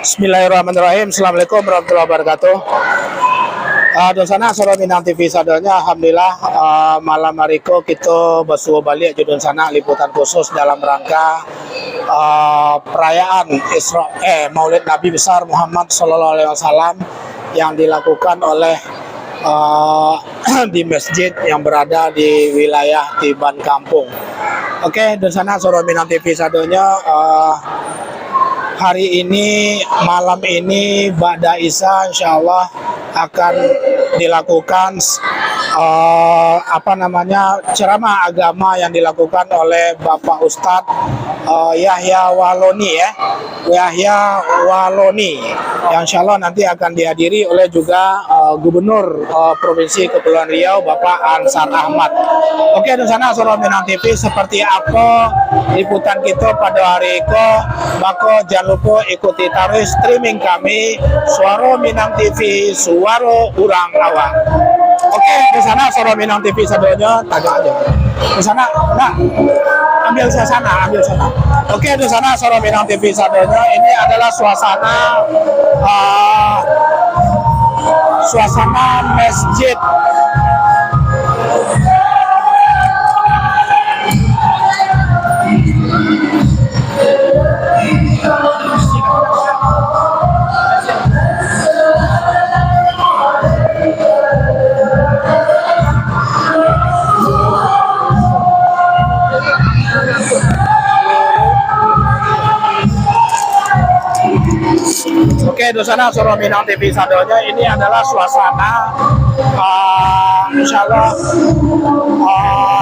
Bismillahirrahmanirrahim. Assalamualaikum warahmatullahi wabarakatuh. Donsana soro minang TV sadanya alhamdulillah malam hari kita bersuah balik judul sana liputan khusus dalam rangka perayaan Maulid Nabi besar Muhammad Sallallahu Alaihi Wasallam yang dilakukan oleh di masjid yang berada di wilayah Tiban Kampung. Oke, donsana soro minang TV sadanya hari ini malam ini Ba'da Isya insyaallah akan dilakukan ceramah agama yang dilakukan oleh Bapak Ustadz Yahya Waloni Yahya Waloni yang insyaallah nanti akan dihadiri oleh juga Gubernur Provinsi Kepulauan Riau Bapak Ansar Ahmad. Oke, di sana Soro Minang TV seperti apa liputan kita pada hari ini, maka jangan lupa ikuti terus streaming kami Suara Minang TV, Suara Urang Awak. Oke, di sana Soro Minang TV sadanya tagak aja. Di sana, nah, ambil sana. Oke, di sana Soro Minang TV sadanya ini adalah suasana masjid. Oke, dosana Soro Minang TV sadanya ini adalah suasana insyaallah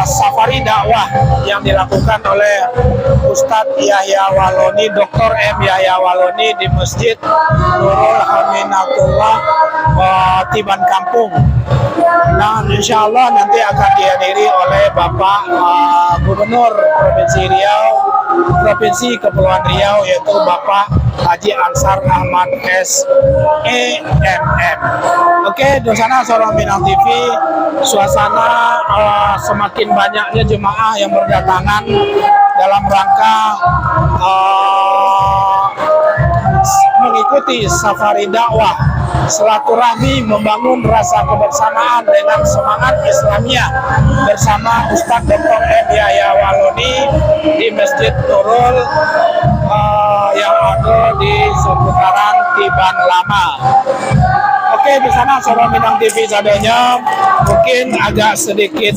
safari dakwah yang dilakukan oleh Ustadz Yahya Waloni, Dr. M. Yahya Waloni di Masjid Nurul Haminatullah Tiban Kampung. Nah, insyaallah nanti akan dihadiri oleh Bapak Gubernur Provinsi Kepulauan Riau yaitu Bapak Haji Ansar Ahmad SEMM. Oke, di sana Soro Minang TV suasana semakin banyaknya jemaah yang berdatangan dalam rangka mengikuti safari dakwah silaturahmi membangun rasa kebersamaan dengan semangat Islamiyah bersama Ustadz Dr. M. Yahya Waloni di Masjid Nurul yang ada di seputaran Tiban Lama. Oke, di sana Soro Minang TV sadanya mungkin agak sedikit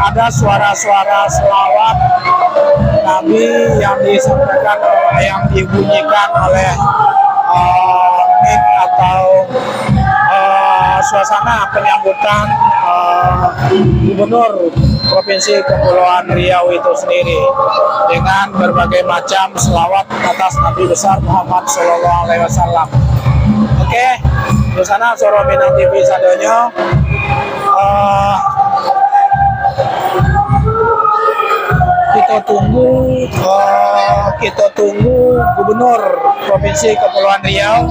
ada suara-suara selawat Nabi yang disampaikan yang dibunyikan oleh mic atau suasana penyambutan Gubernur Provinsi Kepulauan Riau itu sendiri dengan berbagai macam selawat atas Nabi besar Muhammad Sallallahu Alaihi Wasallam. Oke, di sana Soro Minang TV sadanya kita tunggu Gubernur Provinsi Kepulauan Riau.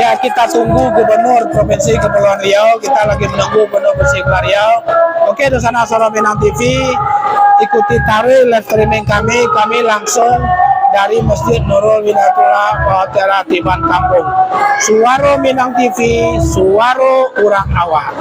Ya, kita tunggu Gubernur Provinsi Kepulauan Riau. Kita lagi menunggu Gubernur Provinsi Kepulauan Riau. Oke, di sana Soro Minang TV ikuti tarik live streaming kami langsung dari Masjid Nurul Haminatullah Tiban Kampung. Suara Minang TV, Suara Urang Awak.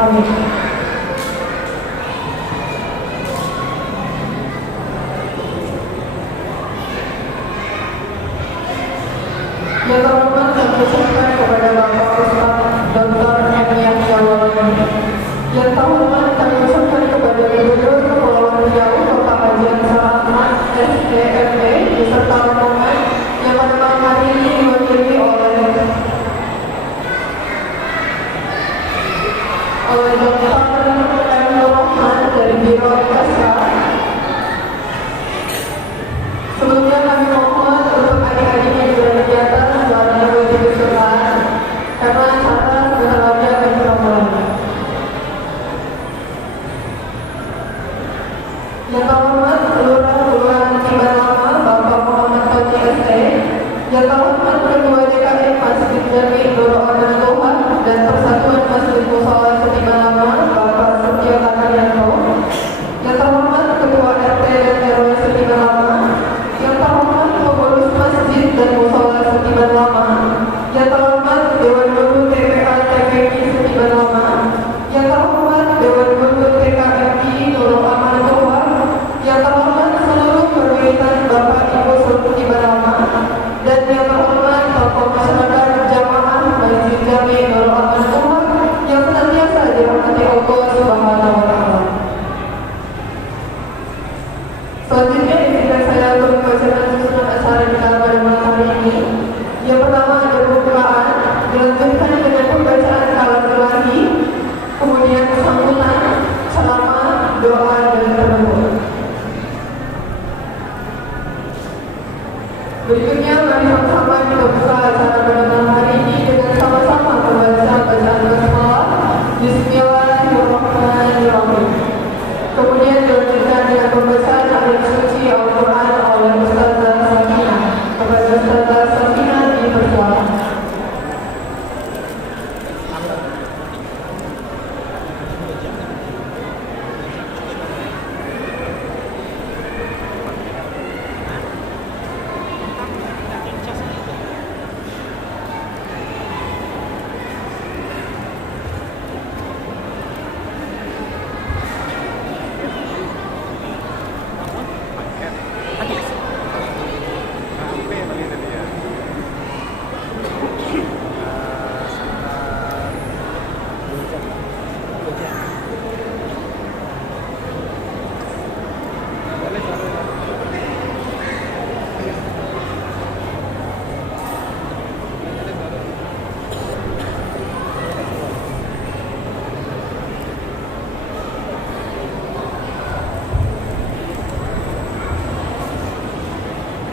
Amin. Yang terhormat kami ucapkan kepada Bapak Ustaz Dr. M. Yahya Waladani. Yang terhormat kami ucapkan kepada Gubernur Kepulauan Riau Bapak Haji Ansar Ahmad SDMP beserta rombongan yang pada malam hari ini diwakili oleh Dr. M. Nur Rahman dari Biro Ekasa. Sebelumnya kami mohon untuk adik-adik yang berada di atas suaranya wajib bersuara karena acara sebentar lagi akan kita mulai. Yang terhormat Lurah Kelurahan Ciban Lama Bapak Muhammad Tony ST. Yang terhormat Ketua DKM Masjid Jami Nurul Aman Tuhan dan Persatuan Masjid Mushola Ciban Lama Bapak Setio Takaryanto. Yang terhormat Ketua RT dan RW Ciban Lama. Yang terhormat pengurus masjid dan mushola Setiban Lama. Yang terhormat Dewan Guru TPA TPI Setiban Lama. Yang terhormat Dewan Guru TKMI Nurul Aman Tuhan. Yang terhormat seluruh perwira Bapak Ibu Setiban Lama. Dan yang terhormat tokoh masyarakat jamaah Masjid Jami Nurul Aman Tuhan yang senantiasa dirahmati Allah Subhanahu wa Ta'ala. Selanjutnya izinkan saya untuk membacakan susunan acara kita pada malam hari ini. Yang pertama ada pembukaan, dilanjutkan dengan pembacaan kalam ilahi, kemudian sambutan, ceramah, doa dan penutup. Berikutnya mari sama-sama kita buka acara pada malam hari ini dengan sama-sama membaca bacaan basmalah. Bismillahirrahmanirrahim. Kemudian dilanjutkan dengan pembacaan ayat suci Al-Quran oleh Ustazah Safina. Kepada Ustazah Safina dipersilakan.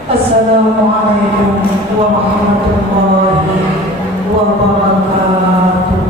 Assalamualaikum warahmatullahi wabarakatuh.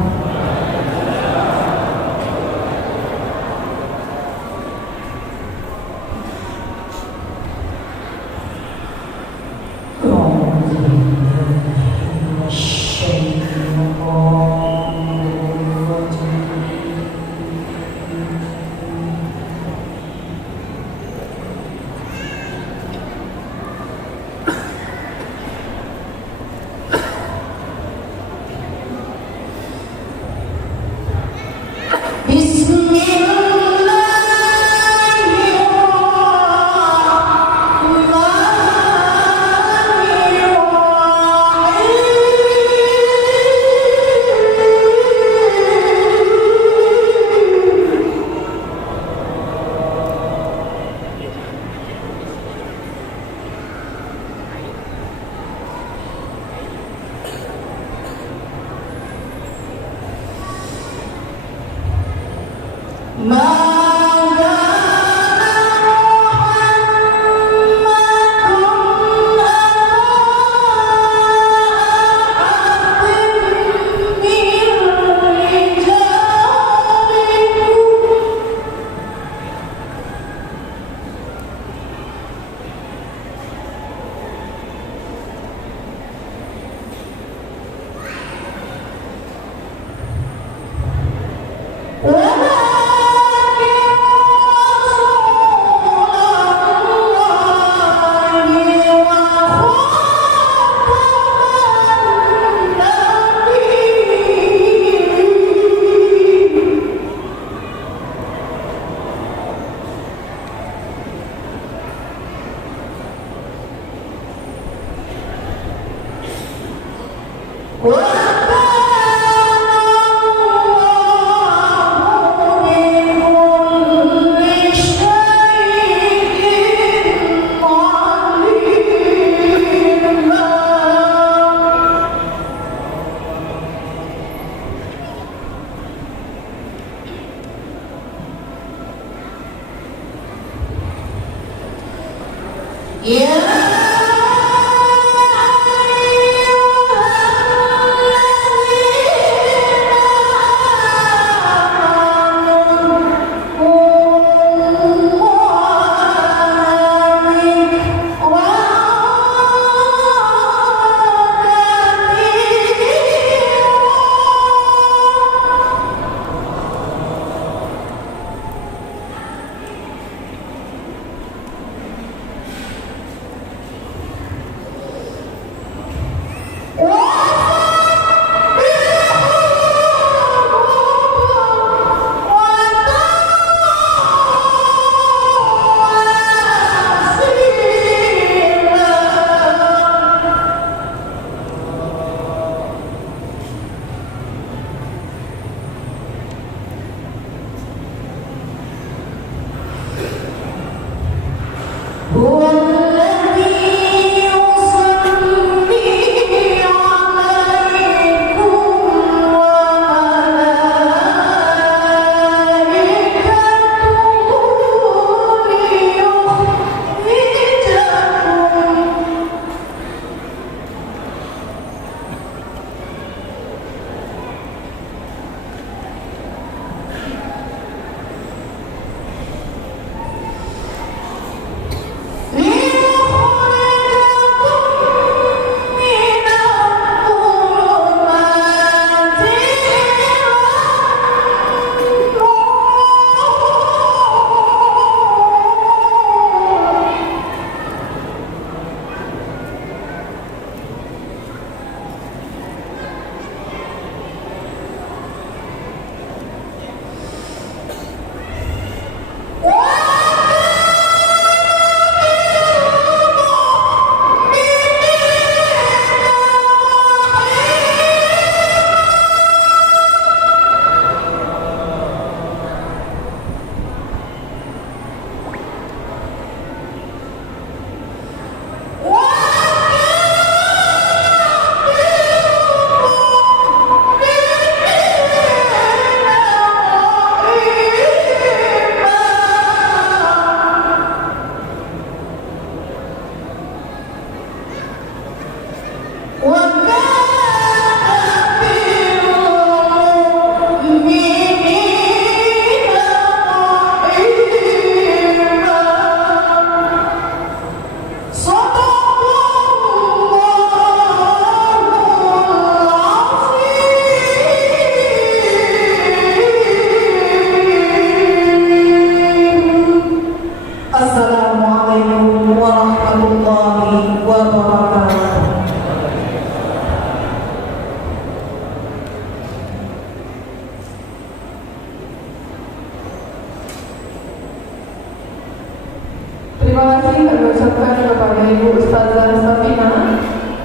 Terima kasih kami ucapkan kepada Ibu Ustazah Safina.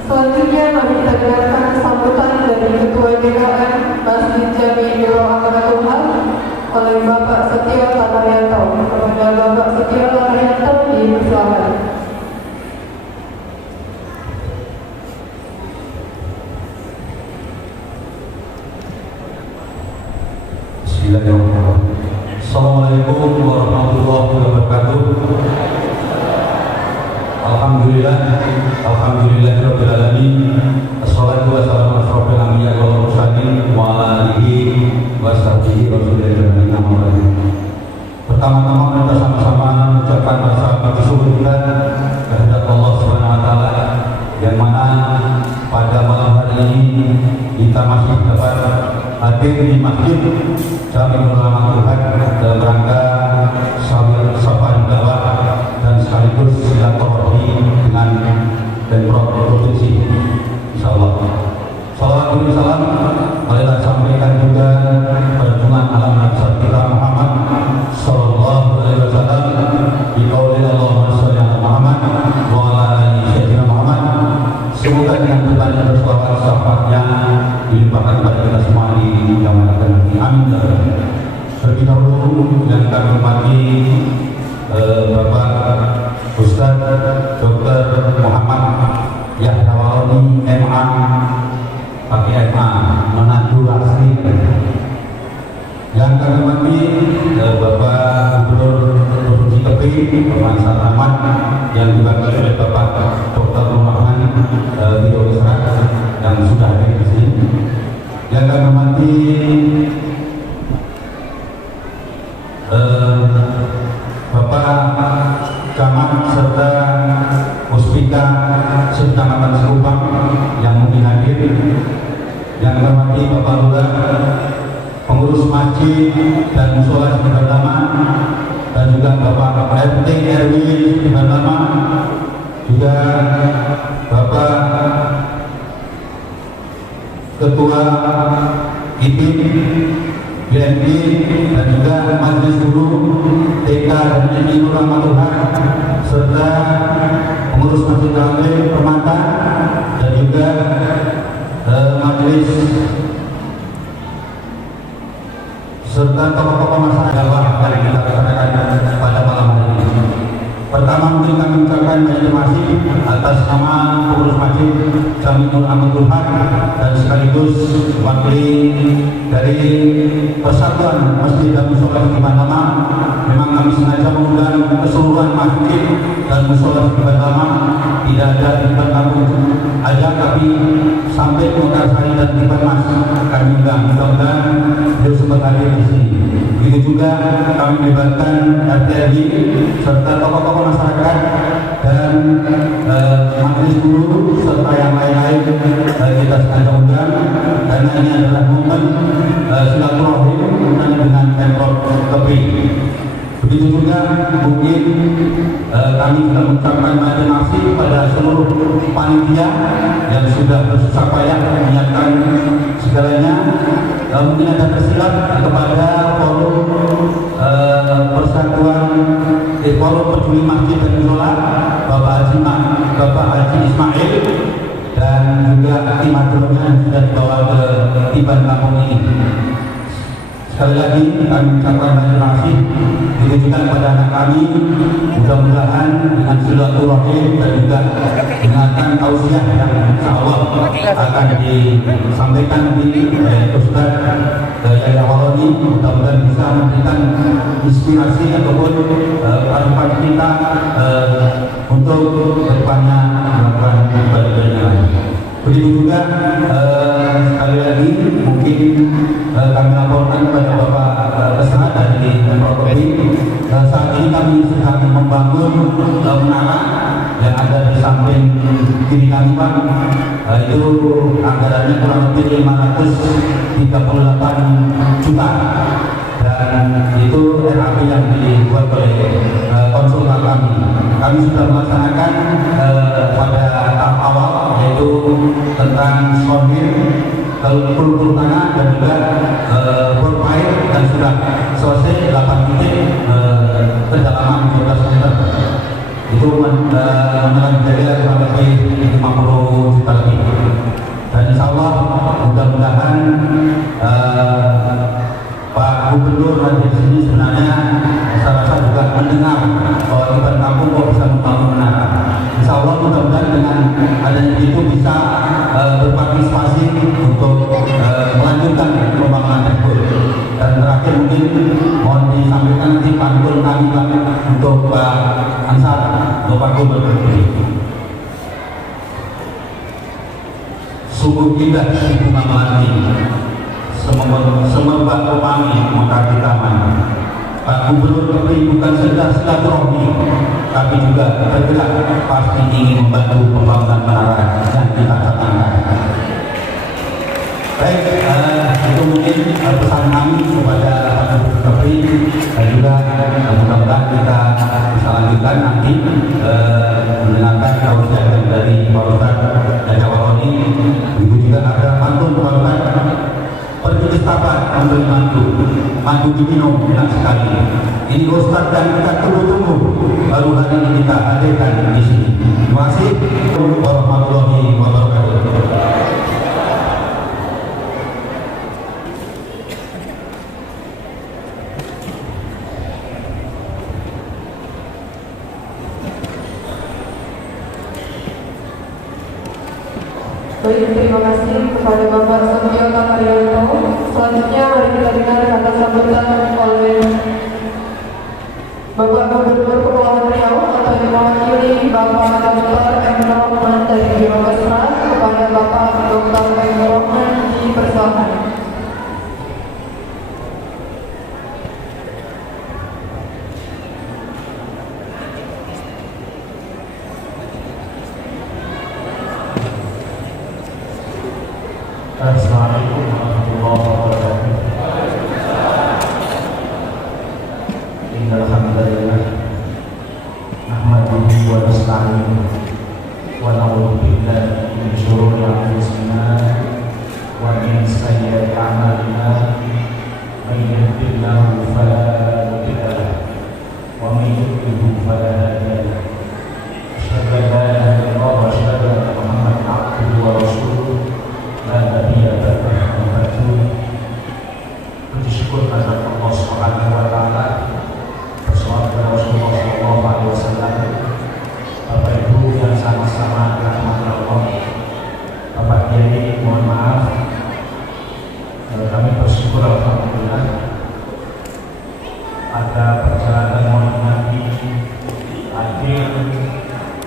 Selanjutnya kami dengarkan sambutan dari Ketua DKM Masjid Jami Nurul Amanatul oleh Bapak Setia Lamaryanto. Kepada Bapak Setia Lamaryanto dipersilakan. Bismillahirrahmanirrahim. Assalamualaikum warahmatullahi wabarakatuh. Alhamdulillahirabbil alamin. Assalatu wassalamu ala asyrofil anbiya'i wal mursalin wa ala alihi wa sahbihi rasulillah Muhammad. Pertama-tama kita sama-sama mengucapkan rasa bersyukur kita kehadirat Allah Subhanahu wa taala yang mana pada malam hari ini kita masih dapat hadir di masjid Jami Nurul Amanatul dalam rangka safari dakwah dan sekaligus silaturahmi dengan Pemprov Provinsi. Insyaallah. Salawat dan salam marilah sampaikan juga pada junjungan alam Nabi kita Muhammad sallallahu alaihi wasallam di qauli Allahumma shalli ala Muhammad wa ala ali sayyidina Muhammad. Semoga dengan bertanya berselawat sahabatnya dilimpahkan kepada kita semua di zaman akan nanti. Amin. Terlebih dahulu yang kami hormati Bapak Ustaz Dr. Muhammad Yahya Waloni MA, pakai MA, Manado asli. Yang kami hormati Bapak Gubernur Provinsi Kepri Bapak Ansar Ahmad yang diwakili oleh Bapak Dr. Nur Rahman Biro Kesra yang sudah hadir di sini. Yang kami hormati Bapak Camat serta Puspika Kecamatan Sekupang yang mungkin hadir. Yang kami hormati Bapak Lurah, pengurus masjid dan musola sekitar lama, dan juga Bapak RT RW sekitar lama, juga Bapak Ketua IPIN, BNP, dan juga Majelis Guru TK dan MI Nur Rahmatullah, serta pengurus Masjid Al-Alim Permata, dan juga majelis serta tokoh-tokoh masyarakat yang kita laksanakan pada malam hari ini. Pertama, mungkin kami ucapkan banyak terima kasih atas nama pengurus masjid Jamiul Amatul Haq dan sekaligus wakili dari Persatuan Masjid dan Musola Sekiban Lama. Memang kami sengaja mengundang keseluruhan masjid dan musola Sekiban Lama, tidak ada di tempat kampung aja, tapi sampai Mekarsari dan Tiban Mas kami undang. Mudah-mudahan beliau sempat hadir di sini. Begitu juga kami melibatkan RT RW serta tokoh-tokoh masyarakat dan majelis guru serta yang lain-lain kita sengaja undang karena ini adalah momen silaturahim dengan Pemprov Kepri. Begitu juga mungkin kami juga mengucapkan terima kasih kepada seluruh panitia yang sudah bersusah payah menyiapkan segalanya. Mungkin ada persilat kepada forum Persatuan Forum Peduli Masjid dan Musola, Bapak Haji Ismail, dan juga tim aturnya yang sudah dibawa ke Tiban kampung ini. Sekali lagi kami ucapkan terima kasih ditujukan kepada anak kami. Mudah-mudahan dengan silaturahim dan juga mendengarkan tausiah yang insyaallah akan disampaikan di Ustaz Yahya Waloni, mudah-mudahan bisa memberikan inspirasi ataupun pasukan kita untuk kedepannya melakukan ibadah-ibadahnya lagi. Begitu juga sekali lagi mungkin kami laporkan kepada Bapak Kesra dari Pemprov Kepri. Saat ini kami sedang membangun menara yang ada di samping kiri kami, Pak. Itu anggarannya kurang lebih 538 juta, dan itu RAP yang dibuat oleh konsultan kami. Kami sudah melaksanakan pada tahap awal, yaitu tentang sondir, kultur tanah, dan juga bermain, dan sudah selesai 8 titik kedalaman 12 meter. Itu menelan biaya kurang lebih 50 juta lebih. Dan insya Allah mudah-mudahan Pak Gubernur di sini sebenarnya saya rasa juga mendengar bahwa Tiban kampung kok bisa membangun menara. Insya Allah mudah-mudahan dengan adanya itu bisa berpartisipasi untuk melanjutkan pembangunan tersebut. Dan terakhir mungkin mohon disampaikan nanti pantun kami untuk Pak Ansar, Bapak Gubernur. Sungguh indah si bunga melati, semerbak pewangi mekati taman. Pak Gubernur Kepri bukan sekedar silaturahmi, tapi juga bergerak pasti ingin membantu pembangunan menara yang kita canangkan. Baik, itu mungkin pesan kami kepada Pak Gubernur Kepri, dan juga mudah-mudahan kita bisa lanjutkan nanti mendengarkan tausiah dari Pak Ustaz Yahya Waloni. Ibu juga ada pantun Pak Ustaz. Pergi istabat memberi madu diminum enak sekali. Ini Ustaz dan kita tunggu-tunggu, baru hari ini kita hadirkan di sini. Terima kasih warahmatullahi wabarakatuh. Baik, terima kasih kepada Bapak Setio Karyanto. Selanjutnya mari kita dengar kata sambutan oleh Bapak Gubernur Kepulauan innal hamdalillah nahmaduhu wa nasta'inuhu wa na'udzu billahi min shururi anfusina wa min sayyiati a'malina may yahdihillahu fala mudilla lahu wa may yudlil fala hadiya lahu asyhadu an la ilaha illallah wa asyhadu anna muhammadan abduhu wa rasuluh la nabiyya ba'dahu. Puji syukur kepada Allah Subhanahu wa taala, bersolawat kepada Rasulullah sallallahu alaihi wasallam. Bapak Ibu yang sama-sama dirahmati Allah, Bapak Kiai mohon maaf, kami bersyukur alhamdulillah ada perjalanan menghormati hadir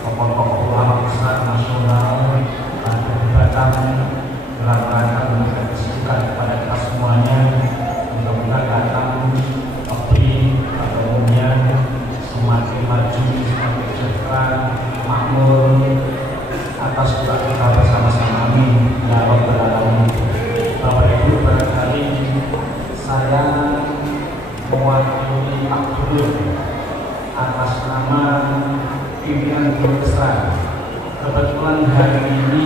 tokoh-tokoh ulama besar nasional datang dalam rangka memberikan kesukaan kepada kita semuanya. Mudah-mudahan datang negeri pada umumnya semakin maju, semakin sejahtera, makmur atas juga kita bersama-sama, amin ya rabbal alamin. Bapak Ibu, barangkali saya mewakili takbir atas nama pimpinan guru besar. Kebetulan hari ini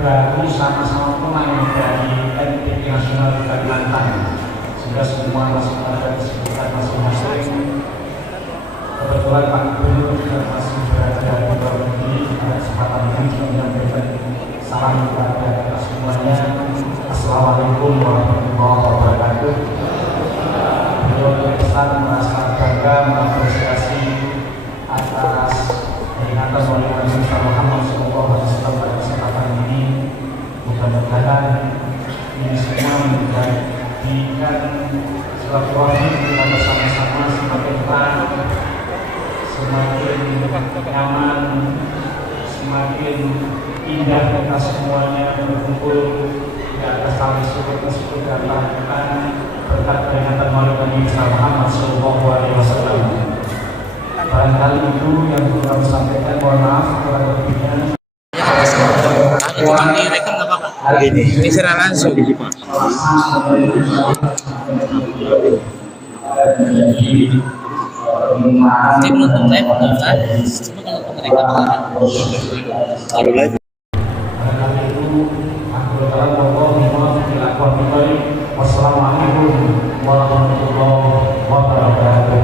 baru sama-sama pemain dari NPK Nasional di Kalimantan, sehingga semua masih ada kesibukan masing-masing. Kebetulan Pak Gubernur juga masih berada di luar negeri, pada kesempatan ini juga menyampaikan salam kepada kita semuanya. Assalamualaikum warahmatullahi wabarakatuh. Beliau berpesan merasa bangga mengapresiasi atas peringatan oleh Nabi Muhammad SAW pada kesempatan ini. Mudah-mudahan ini semua menjadikan silaturahmi kita bersama-sama semakin erat, semakin nyaman, semakin indah kita semuanya berkumpul di atas tali syukur dan tahniah berkat peringatan Maulid Nabi Muhammad SAW. Barangkali itu yang perlu kami sampaikan, mohon maaf kurang lebihnya. Ini secara langsung. Tim nonton live kan? Semua nonton mereka baru live. Barangkali itu wassalamualaikum warahmatullahi wabarakatuh.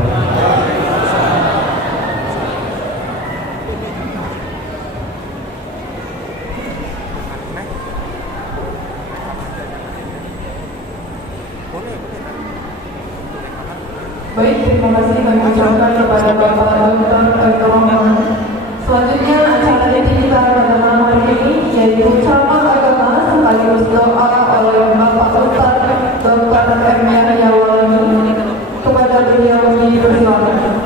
Baik, terima kasih kami ucapkan kepada Bapak Dr. Erdogan. Selanjutnya acara kita pada malam hari ini yaitu ceramah agama sekaligus doa oleh Bapak Ustadz Dr. M. Yahya Walani. Kepada beliau dipersilakan.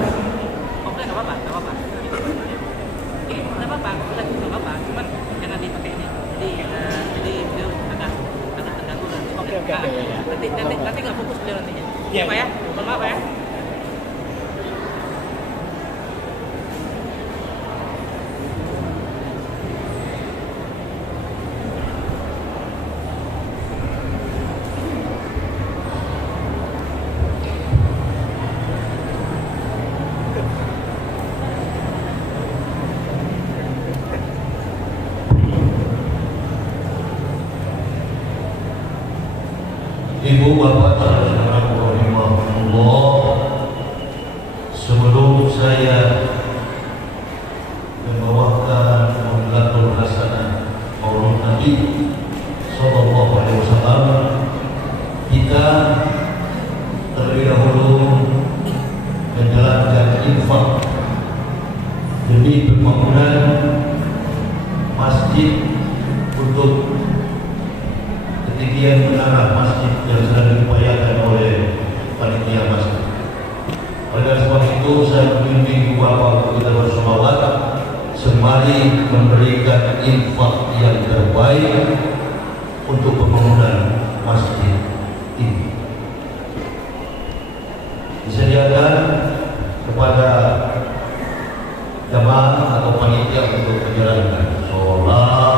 Nanti nggak fokus beliau nantinya. Iya Pak ya, mohon maaf ya. Ibu bapak saudara-saudaraku rahimahumullah, sebelum saya membawakan Maulatul Hasanah Maulid Nabi sallallahu alaihi wasallam, kita terlebih dahulu menjalankan infak demi pembangunan masjid untuk ketinggian menara masjid yang sedang diupayakan oleh panitia masjid. Oleh sebab itu saya membimbing Bapak untuk kita bersolawat sembari memberikan infak yang terbaik untuk pembangunan masjid ini. Disediakan kepada jamaah atau panitia untuk menjalankan sholatullah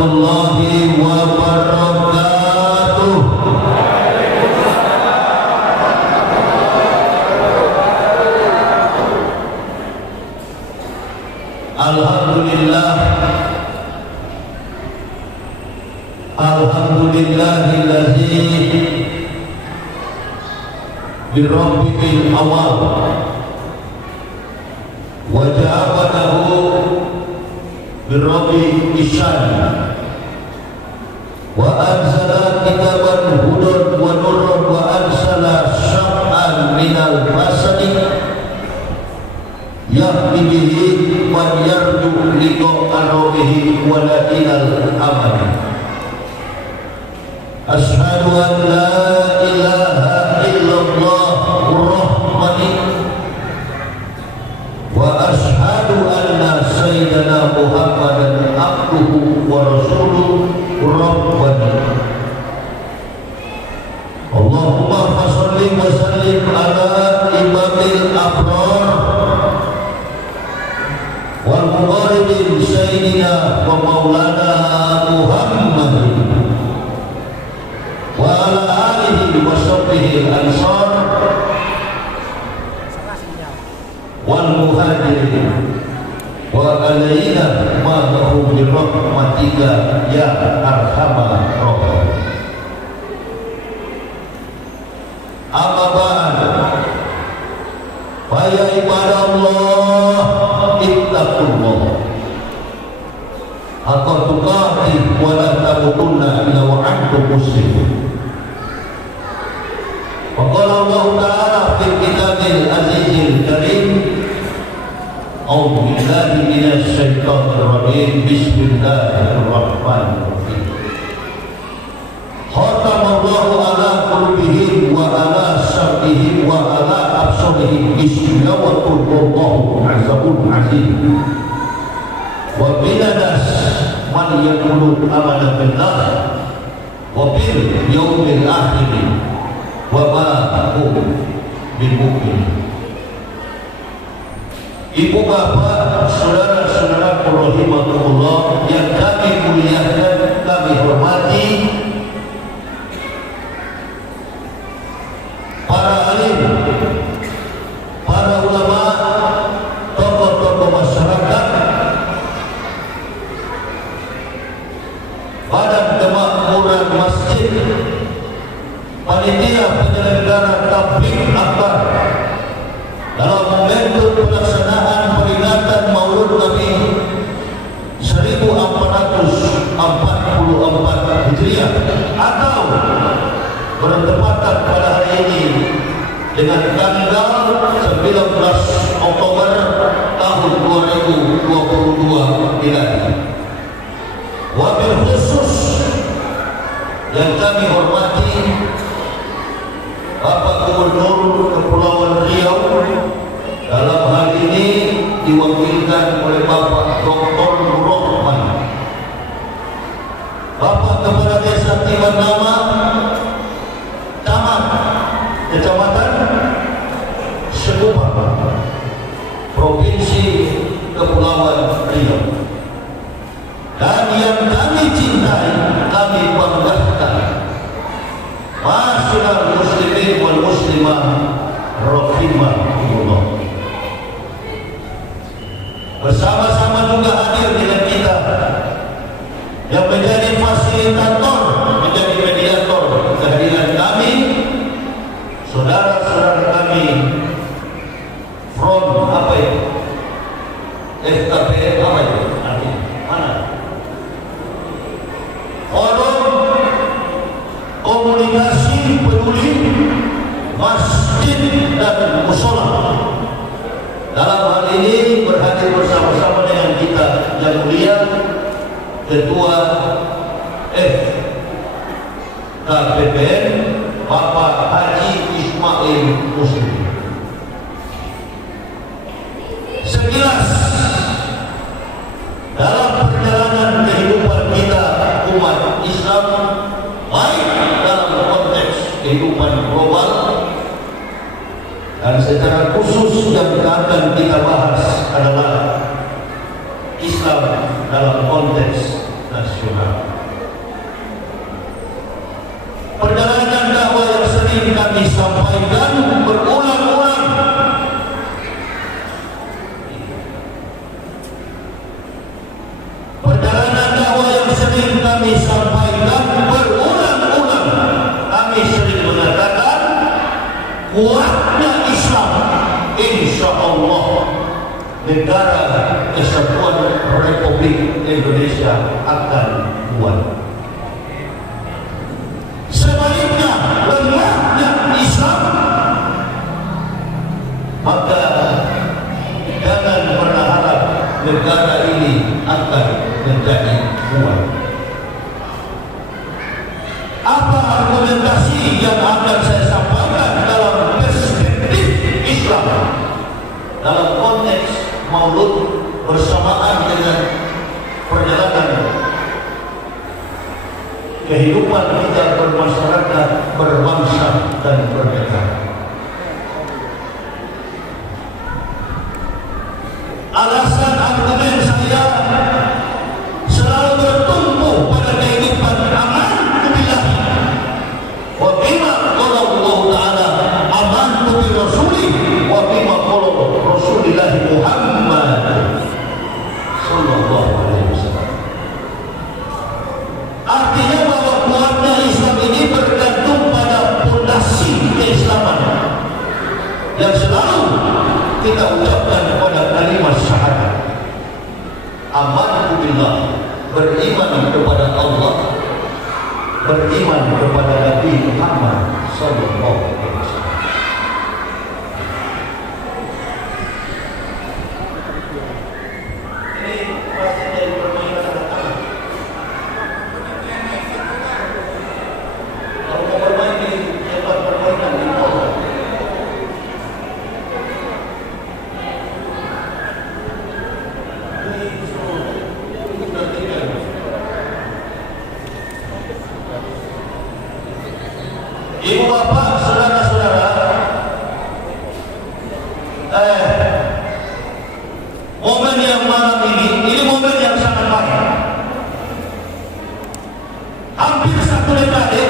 warahmatullahi wabarakatuh. Alhamdulillah, alhamdulillahilladzi birabbil awal wa ja'alahu birabbil isyan wa anzala kitaban hudan wa nurran wa arsala syam'an minal masani yahdi bihi man yarju liqa rabbih wa la ilal amali. Asyhadu an la ilaha illallah rahmani wa asyhadu anna sayyidana Muhammadan abduhu wa rasuluhu rabbani. Allahumma shalli wa sallim ala imamil abrar wal muqarribin sayyidina wa maulana Muhammadin wa ala alihi wa sahbihi al-ansar wal muhajirin wa alaina ma'ahum bi rahmatika ya arhamar rahimin. Amma ba'd, fa ya ibadallah ittaqullah haqqa tuqatih wa la tamutunna illa wa antum muslimun. Wa qala Allah ta'ala fil kitabil azizil karim, a'udzu billahi minasy syaithanir rajim, bismillahirrahmanirrahim. Khatamallahu ala qulubihim wa ala sam'ihim wa ala absarihim bismillahirrahmanirrahim azabun azim. Wa binanas man yaqulu amana billah wa bil yawmil akhir wa ma hum bil mu'minin. Ibu bapak, saudara-saudara rahimakumullah yang kami muliakan, kami hormati, para alim, para ulama, tokoh-tokoh masyarakat, badan kemakmuran masjid, panitia penyelenggara tabligh akbar dalam momentum pelaksanaan peringatan Maulud Nabi 1444 Hijriah atau bertepatan pada hari ini dengan tanggal 19 Oktober tahun 2022 Miladi. Wabil khusus yang kami hormati Bapak Gubernur Kepulauan Riau, dalam hal ini diwakilkan oleh Bapak Dr. Rohman, Bapak Kepala Desa Tiban Nama, Camat, Kecamatan Segumpal, Provinsi Kepulauan Riau, dan yang kami cintai, kami banggakan, Masyaallah muslimin wal muslimah rahimahumullah. Bersama-sama juga hadir dengan kita yang menjadi fasilitator, menjadi mediator kehadiran kami, saudara-saudara kami from apa itu? FKP apa itu? Artinya mana? Forum Komunikasi Peduli Masjid dan Musola. Dalam hal ini berhadir bersama-sama dengan kita yang mulia Ketua FKPPN Bapak Haji Ismail Muslim. Sekilas dalam perjalanan kehidupan kita umat Islam, baik dalam konteks kehidupan global dan secara khusus yang akan kita bahas adalah Islam dalam konteks nasional. Perjalanan dakwah yang sering kami sampaikan berulang-ulang, perjalanan dakwah yang sering kami sampaikan berulang-ulang, kami sering mengatakan kuatnya Islam, insya Allah negara Kesatuan Republik Indonesia akan kuat. Sebaliknya lemahnya Islam, maka jangan pernah harap negara ini akan menjadi kuat. Apa argumentasi yang akan saya sampaikan dalam perspektif Islam dalam konteks Maulud bersamaan dengan perjalanan kehidupan kita bermasyarakat, berbangsa dan bernegara. Alasan argumen saya selalu bertumpu pada kehidupan aman billah wa bima qala Allah taala amantu bi rasuli wa bima qala Rasulullah Muhammad sallallahu alaihi wasallam. Artinya bahwa kuatnya Islam ini bergantung pada fondasi keislaman yang selalu kita ucapkan pada kalimat syahadat. Amantu billah, beriman kepada Allah, beriman kepada Nabi Muhammad sallallahu alaihi wasallam. Ini pasti dari permainan anak-anak. Kalau mau bermain di tempat permainan di bawah. Ibu bapak, saudara-saudara, momen yang malam ini momen yang sangat baik. Hampir 1 dekade,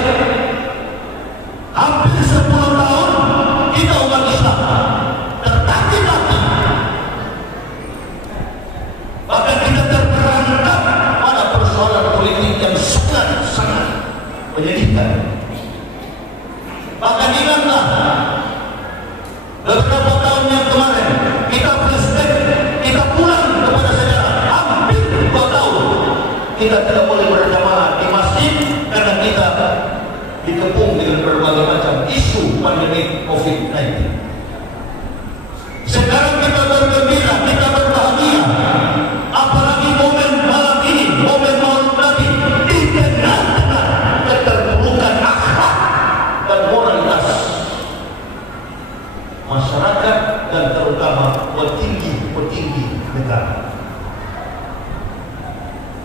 hampir 10 tahun kita umat Islam tertatih-tatih, bahkan kita terperangkap pada persoalan politik yang sangat-sangat menyedihkan. Bahkan ingatlah beberapa tahun yang kemarin kita flashback, kita pulang kepada sejarah. Hampir 2 tahun kita tidak boleh berjamaah di masjid karena kita dikepung dengan berbagai macam isu pandemi COVID-19. Sekarang kita bergembira, kita berbahagia, apalagi momen malam ini, momen Maulid Nabi, di tengah-tengah keterpurukan akhlak dan moralitas masyarakat dan terutama petinggi negara.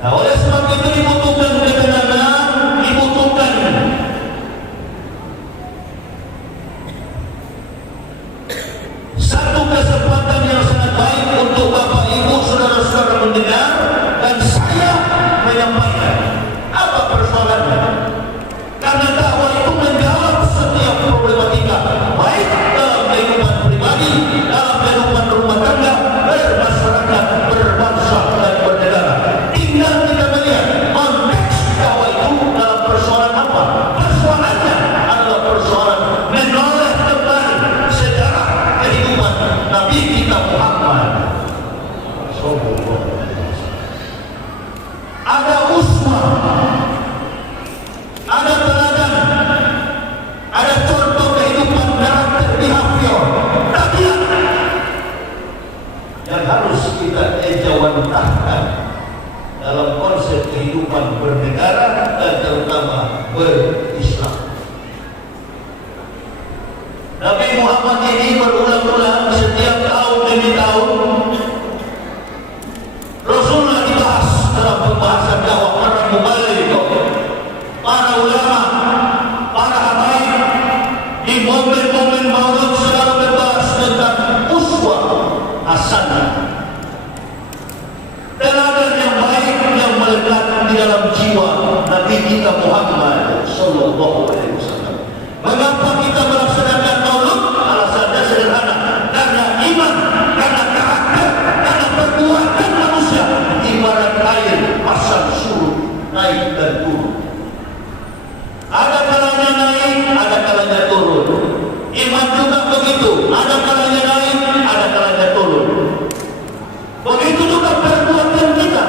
Nah, oleh sebab itu dibutuhkan ketenangan, dibutuhkan satu kesempatan yang sangat baik untuk Bapak Ibu saudara-saudara mendengar dan saya menyampaikan apa persoalannya. Karena dakwah itu menjawab setiap problematika, baik dalam kehidupan pribadi, dalam kehidupan rumah tangga, bermasyarakat, berbangsa dan bernegara. Tinggal kita melihat konteks dakwah itu dalam persoalan apa. Persoalannya adalah persoalan menoleh kembali sejarah kehidupan Nabi kita Muhammad. Ada uswah, ada teladan, ada contoh kehidupan karakter behavior, tabiat yang harus kita ejawantahkan dalam konsep kehidupan bernegara dan terutama berislam. Nabi Muhammad ini berulang-ulang setiap tahun demi tahun Rasulullah dibahas dalam pembahasan dakwah para mubaligh, para ulama, para habaib. Di momen-momen Maulid selalu membahas tentang uswah hasanah, teladan yang baik yang melekat di dalam jiwa Nabi kita Muhammad Sallallahu Alaihi Wasallam. Mengapa kita melaksanakan Maulud? Alasannya sederhana, karena iman, karena karakter, karena perbuatan manusia ibarat air pasang surut, naik dan turun. Ada kalanya naik, ada kalanya turun. Iman juga begitu, ada kalanya naik, ada kalanya turun. Begitu juga perbuatan kita.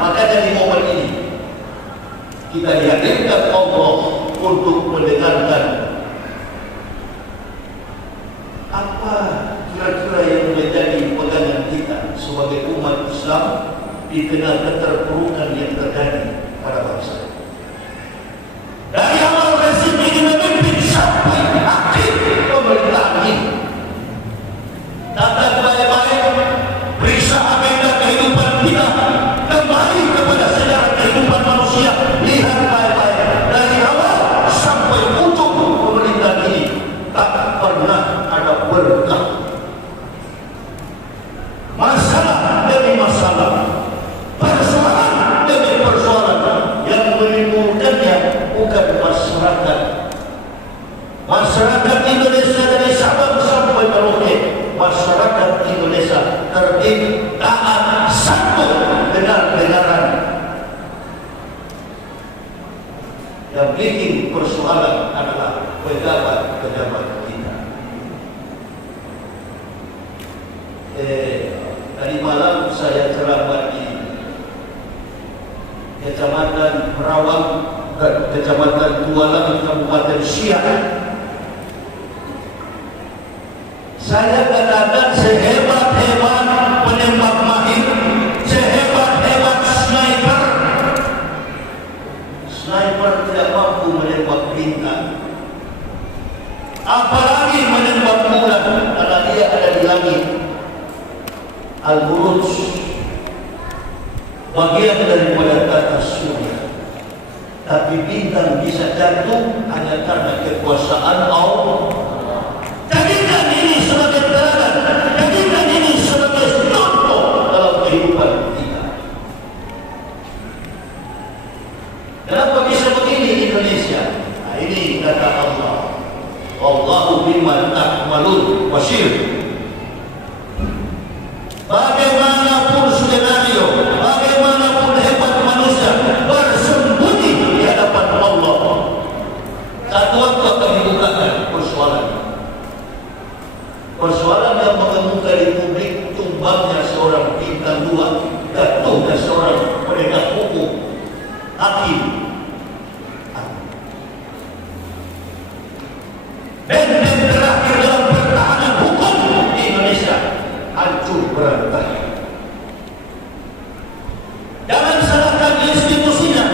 Makanya di momen ini kita dihadirkan Allah untuk mendengarkan apa kira-kira yang menjadi pegangan kita sebagai umat Islam di tengah keterpurukan yang terjadi pada bangsa. Dari awal rezim ini memimpin sampai akhir pemerintahan ini. Tata baik-baik, periksa agenda kehidupan kita, kembali kepada sejarah kehidupan manusia. Lihat baik-baik, dari awal sampai ujung pemerintahan ini tak pernah ada berkah. Masalah demi masalah, persoalan demi persoalan yang menimbulkannya bukan masyarakat. Masyarakat Indonesia dari Sabang sampai Merauke, masyarakat Indonesia terdiri taat satu dengar-dengaran. Yang bikin persoalan adalah pejabat-pejabat kita. Tadi malam saya ceramah di Kecamatan Merawang, Kecamatan Tualang, Kabupaten Siak. Saya katakan sehebat-hebat penembak mahir, sehebat-hebat sniper, sniper tidak mampu menembak bintang, apalagi menembak bulan karena dia ada di langit. Al-Buruj bagian daripada tata surya, tapi bintang bisa jatuh hanya karena kekuasaan Allah. Jadikan ini sebagai teladan, jadikan ini sebagai contoh dalam kehidupan kita. Kenapa bisa begini Indonesia? Nah, ini kata Allah, Allahu bima ta'malun basir. Bagaimanapun skenario, bagaimanapun hebat manusia bersembunyi di hadapan Allah. Satu waktu akan dibukakan persoalan. Persoalan yang mengemuka di publik, tumbangnya seorang bintang 2, jatuhnya seorang penegak hukum, hakim. Benteng terakhir dalam pertahanan hukum di Indonesia hancur berantakan. Jangan salahkan institusinya,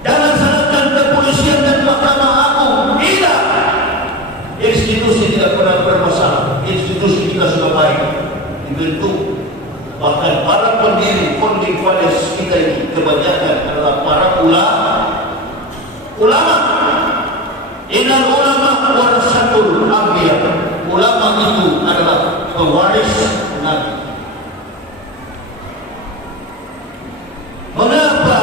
jangan salahkan kepolisian dan Mahkamah Agung. Tidak, institusi tidak pernah bermasalah. Institusi kita sudah baik dibentuk. Bahkan para pendiri founding fathers kita ini kebanyakan adalah para ulama. Innal ulama warasatul anbiya. Ulama itu adalah pewaris Nabi. Mengapa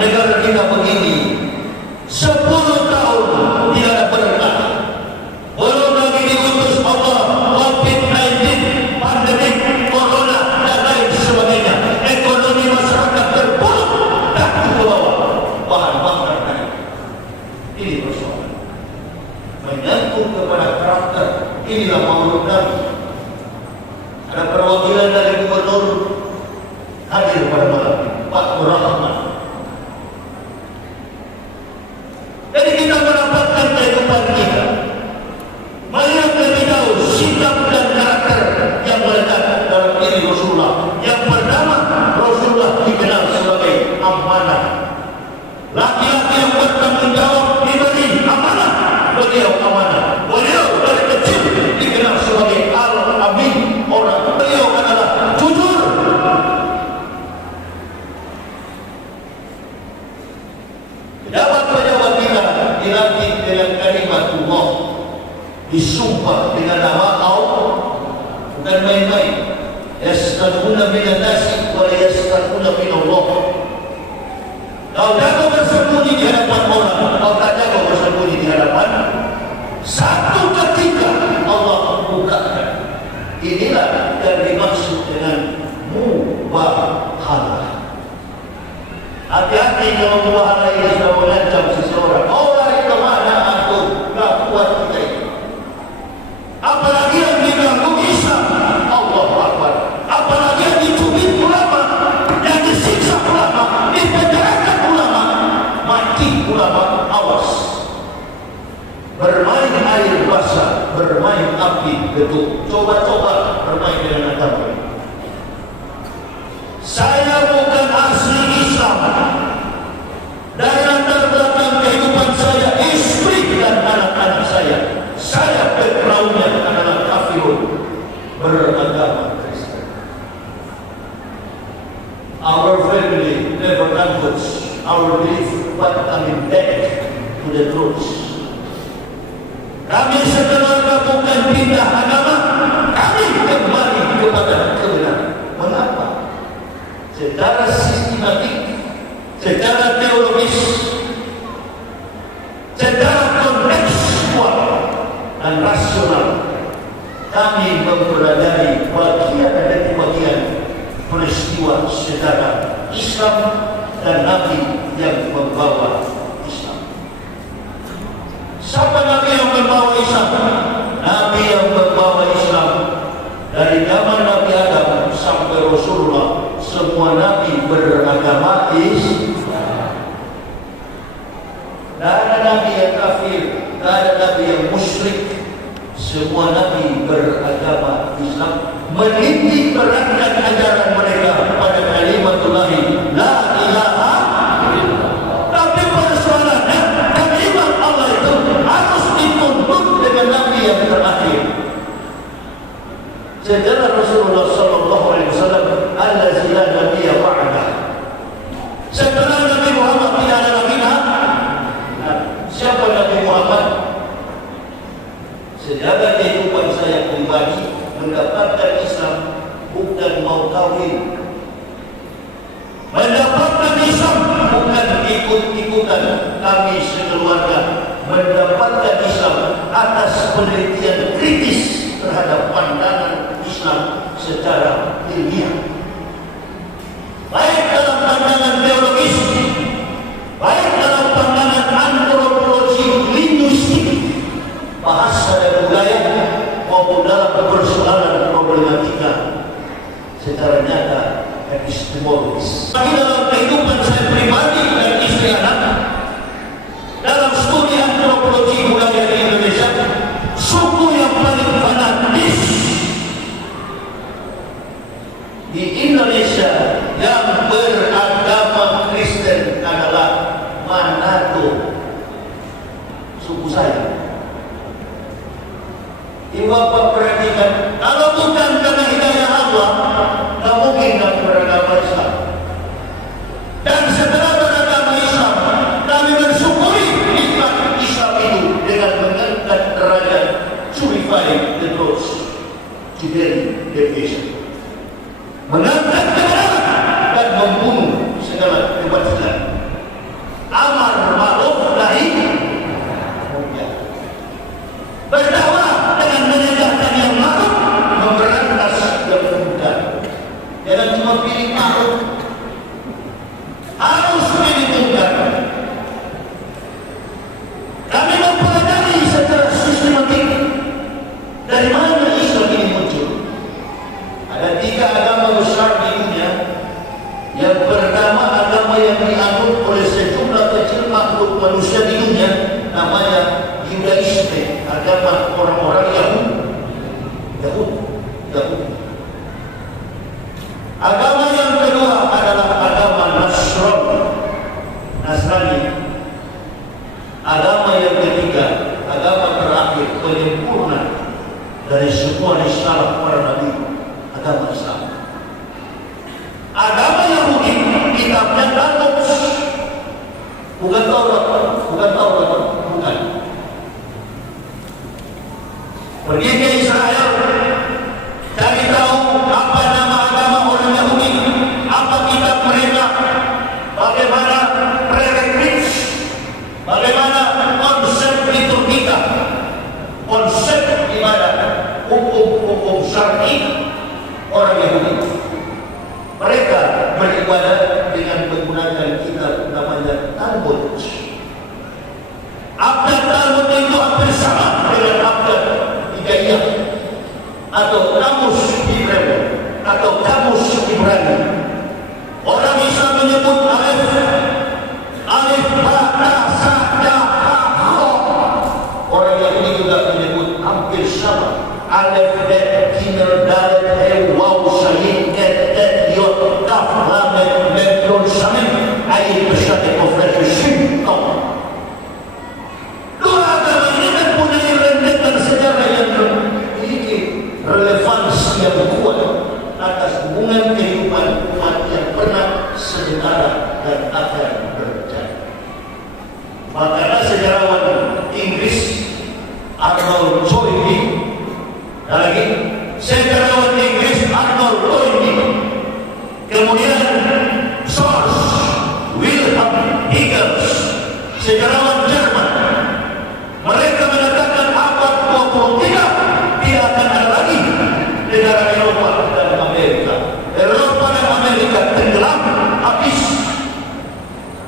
negara kita begini? 10 tahun tidak ada berkah. Belum lagi diutus Allah COVID-19, pandemik, corona dan lain sebagainya. Ekonomi masyarakat terpuruk, jatuh ke bawah, bahan bakar naik. Ini persoalan. Menyangkut kepada karakter. Inilah Maulud Nabi. Ada perwakilan dari gubernur hadir pada malam ini, Pak Rahman. Jadi kita mendapatkan kehidupan kita, melihat lebih jauh sikap dan karakter yang melekat dalam diri Rasulullah. Yang pertama, Rasulullah dikenal sebagai amanah. Laki-laki yang bertanggung jawab diberi amanah. Beliau amanah. Beliau dari kecil dikenal sebagai Al-Amin. Orang beliau adalah jujur. Pejabat-pejabat kita dilantik dengan kalimatullah, disumpah dengan nama Allah, bukan main-main. Yastaquna minan nasi wa yastaquna minallah. Inilah yang dimaksud dengan mubahalah. Hati-hati kalau mubahalah ini sudah mengancam seseorang. Oh, lari kemana aku? Gak kuat kita ini. Apalagi yang diganggu Islam, Allah Akbar. Apalagi yang dicubit ulama, yang disiksa ulama, dipenjarakan ulama, mati ulama. Awas. Bermain air basah, bermain api gedung. Coba-coba bermain dengan agama. Saya bukan asli Islam. Dari latar belakang kehidupan saya, istri dan anak-anak saya backgroundnya adalah kafirun, beragama Kristen. Our family never converts our belief, but coming back to the truth. Kami sekeluarga bukan pindah agama, kami kembali kepada kebenaran. Mengapa? Secara sistematik, secara teologis, secara kontekstual dan rasional, kami mempelajari bagian dari bagian peristiwa sejarah Islam dan Nabi yang membawa Islam. Siapa Nabi yang membawa Islam? Nabi yang membawa Islam dari zaman Nabi Adam sampai Rasulullah, semua Nabi beragama Islam. Tidak ada Nabi yang kafir, tidak ada Nabi yang musyrik. Semua Nabi beragama Islam, meniti beratkan ajaran mereka pada kalimatullah la ilaha illallah. Tapi persoalannya, kalimat Allah itu harus dituntut dengan Nabi yang terakhir. Sejarah Rasulullah sallallahu alaihi wasallam, allazi la nabiyya ba'da. Setelah Nabi Muhammad tidak ada lagi. Siapa Nabi Muhammad? Sejarah kehidupan saya pribadi mendapatkan Islam bukan mau kawin. Mendapatkan Islam bukan ikut-ikutan. Kami sekeluarga mendapatkan Islam atas penelitian kritis terhadap pandangan Islam secara ilmiah. Baik dalam pandangan teologis, baik dalam pandangan antropologi linguistik, bahasa dan budaya, maupun dalam persoalan problematika secara nyata epistemologis. Bagi dalam kehidupan saya pribadi dan istri anak, dalam studi antropologi budaya di Indonesia, suku yang paling fanatis di Indonesia yang beragama Kristen adalah Manado, suku saya. Bapak perhatikan, kalau bukan karena hidayah Allah, tak mungkin kami beragama Islam. Dan setelah beragama Islam, kami bersyukuri nikmat Islam itu dengan mengangkat derajat purify the truth to bury the vision, mengangkat kebenaran dan membunuh segala kebatilan. Amar ma'ruf nahi munkar. Berdakwah dengan menegakkan yang ma'ruf, memberantas yang munkar. Jangan cuma pilih ma'ruf, harus pilih munkar. Kami mempelajari secara sistematik dari mana Islam ini muncul. Ada 3 agama besar di dunia. Yang pertama, agama yang dianut oleh sejumlah kecil makhluk manusia di dunia, namanya Yudaisme, agama orang-orang Yahudi. Agama yang kedua adalah agama Nasrani. Agama yang ketiga, agama terakhir penyempurna dari semua risalah para nabi, agama Islam. Agama Yahudi, kitabnya Talmud, bukan Taurat, bukan. Pergi ke Israel, cari tahu apa nama agama orang Yahudi, apa kitab mereka, bagaimana prerequisites, bagaimana konsep liturgika, konsep ibadah, hukum-hukum syar'i, ai bersate confresh syaitan. Dua agama ini kan punya rentetan sejarah yang memiliki relevansi yang kuat atas hubungan kehidupan umat yang pernah sejarah dan akan berjalan. Makanya sejarawan Inggris Arnold Toynbee, dan lagi sejarawan Inggris Arnold Toynbee, kemudian George Wilhelm Huygens, sejarawan Jerman, mereka mengatakan abad 23 tidak akan ada lagi negara Eropa dan Amerika. Eropa dan Amerika tenggelam habis.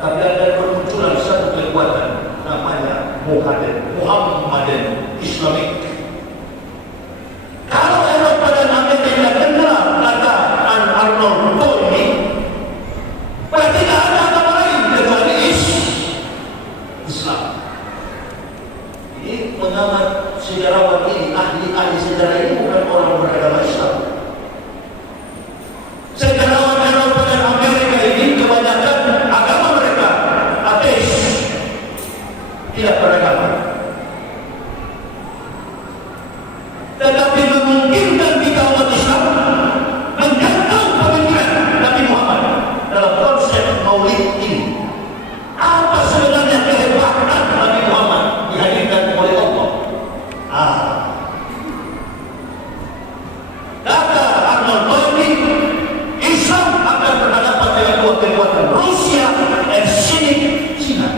Tapi ada bermunculan satu kekuatan namanya Muhammadan Islamic. Kalau Eropa dan Amerika tenggelam, kata Arnold Toynbee, berarti tidak ada agama lain kecuali Islam. Ini pengamat sejarawan ini, ahli sejarah ini bukan orang beragama Islam. Sejarawan Eropa dan Amerika ini kebanyakan agama mereka ateis, tidak beragama. Tetapi memungkinkan kita umat Islam menjangkau pemikiran Nabi Muhammad dalam konsep maulid ini. Apa sebenarnya kehebatan Nabi Muhammad dihadirkan oleh Allah? Kata Arnold Toynbee, Islam akan berhadapan dengan dua kekuatan, Rusia dan China.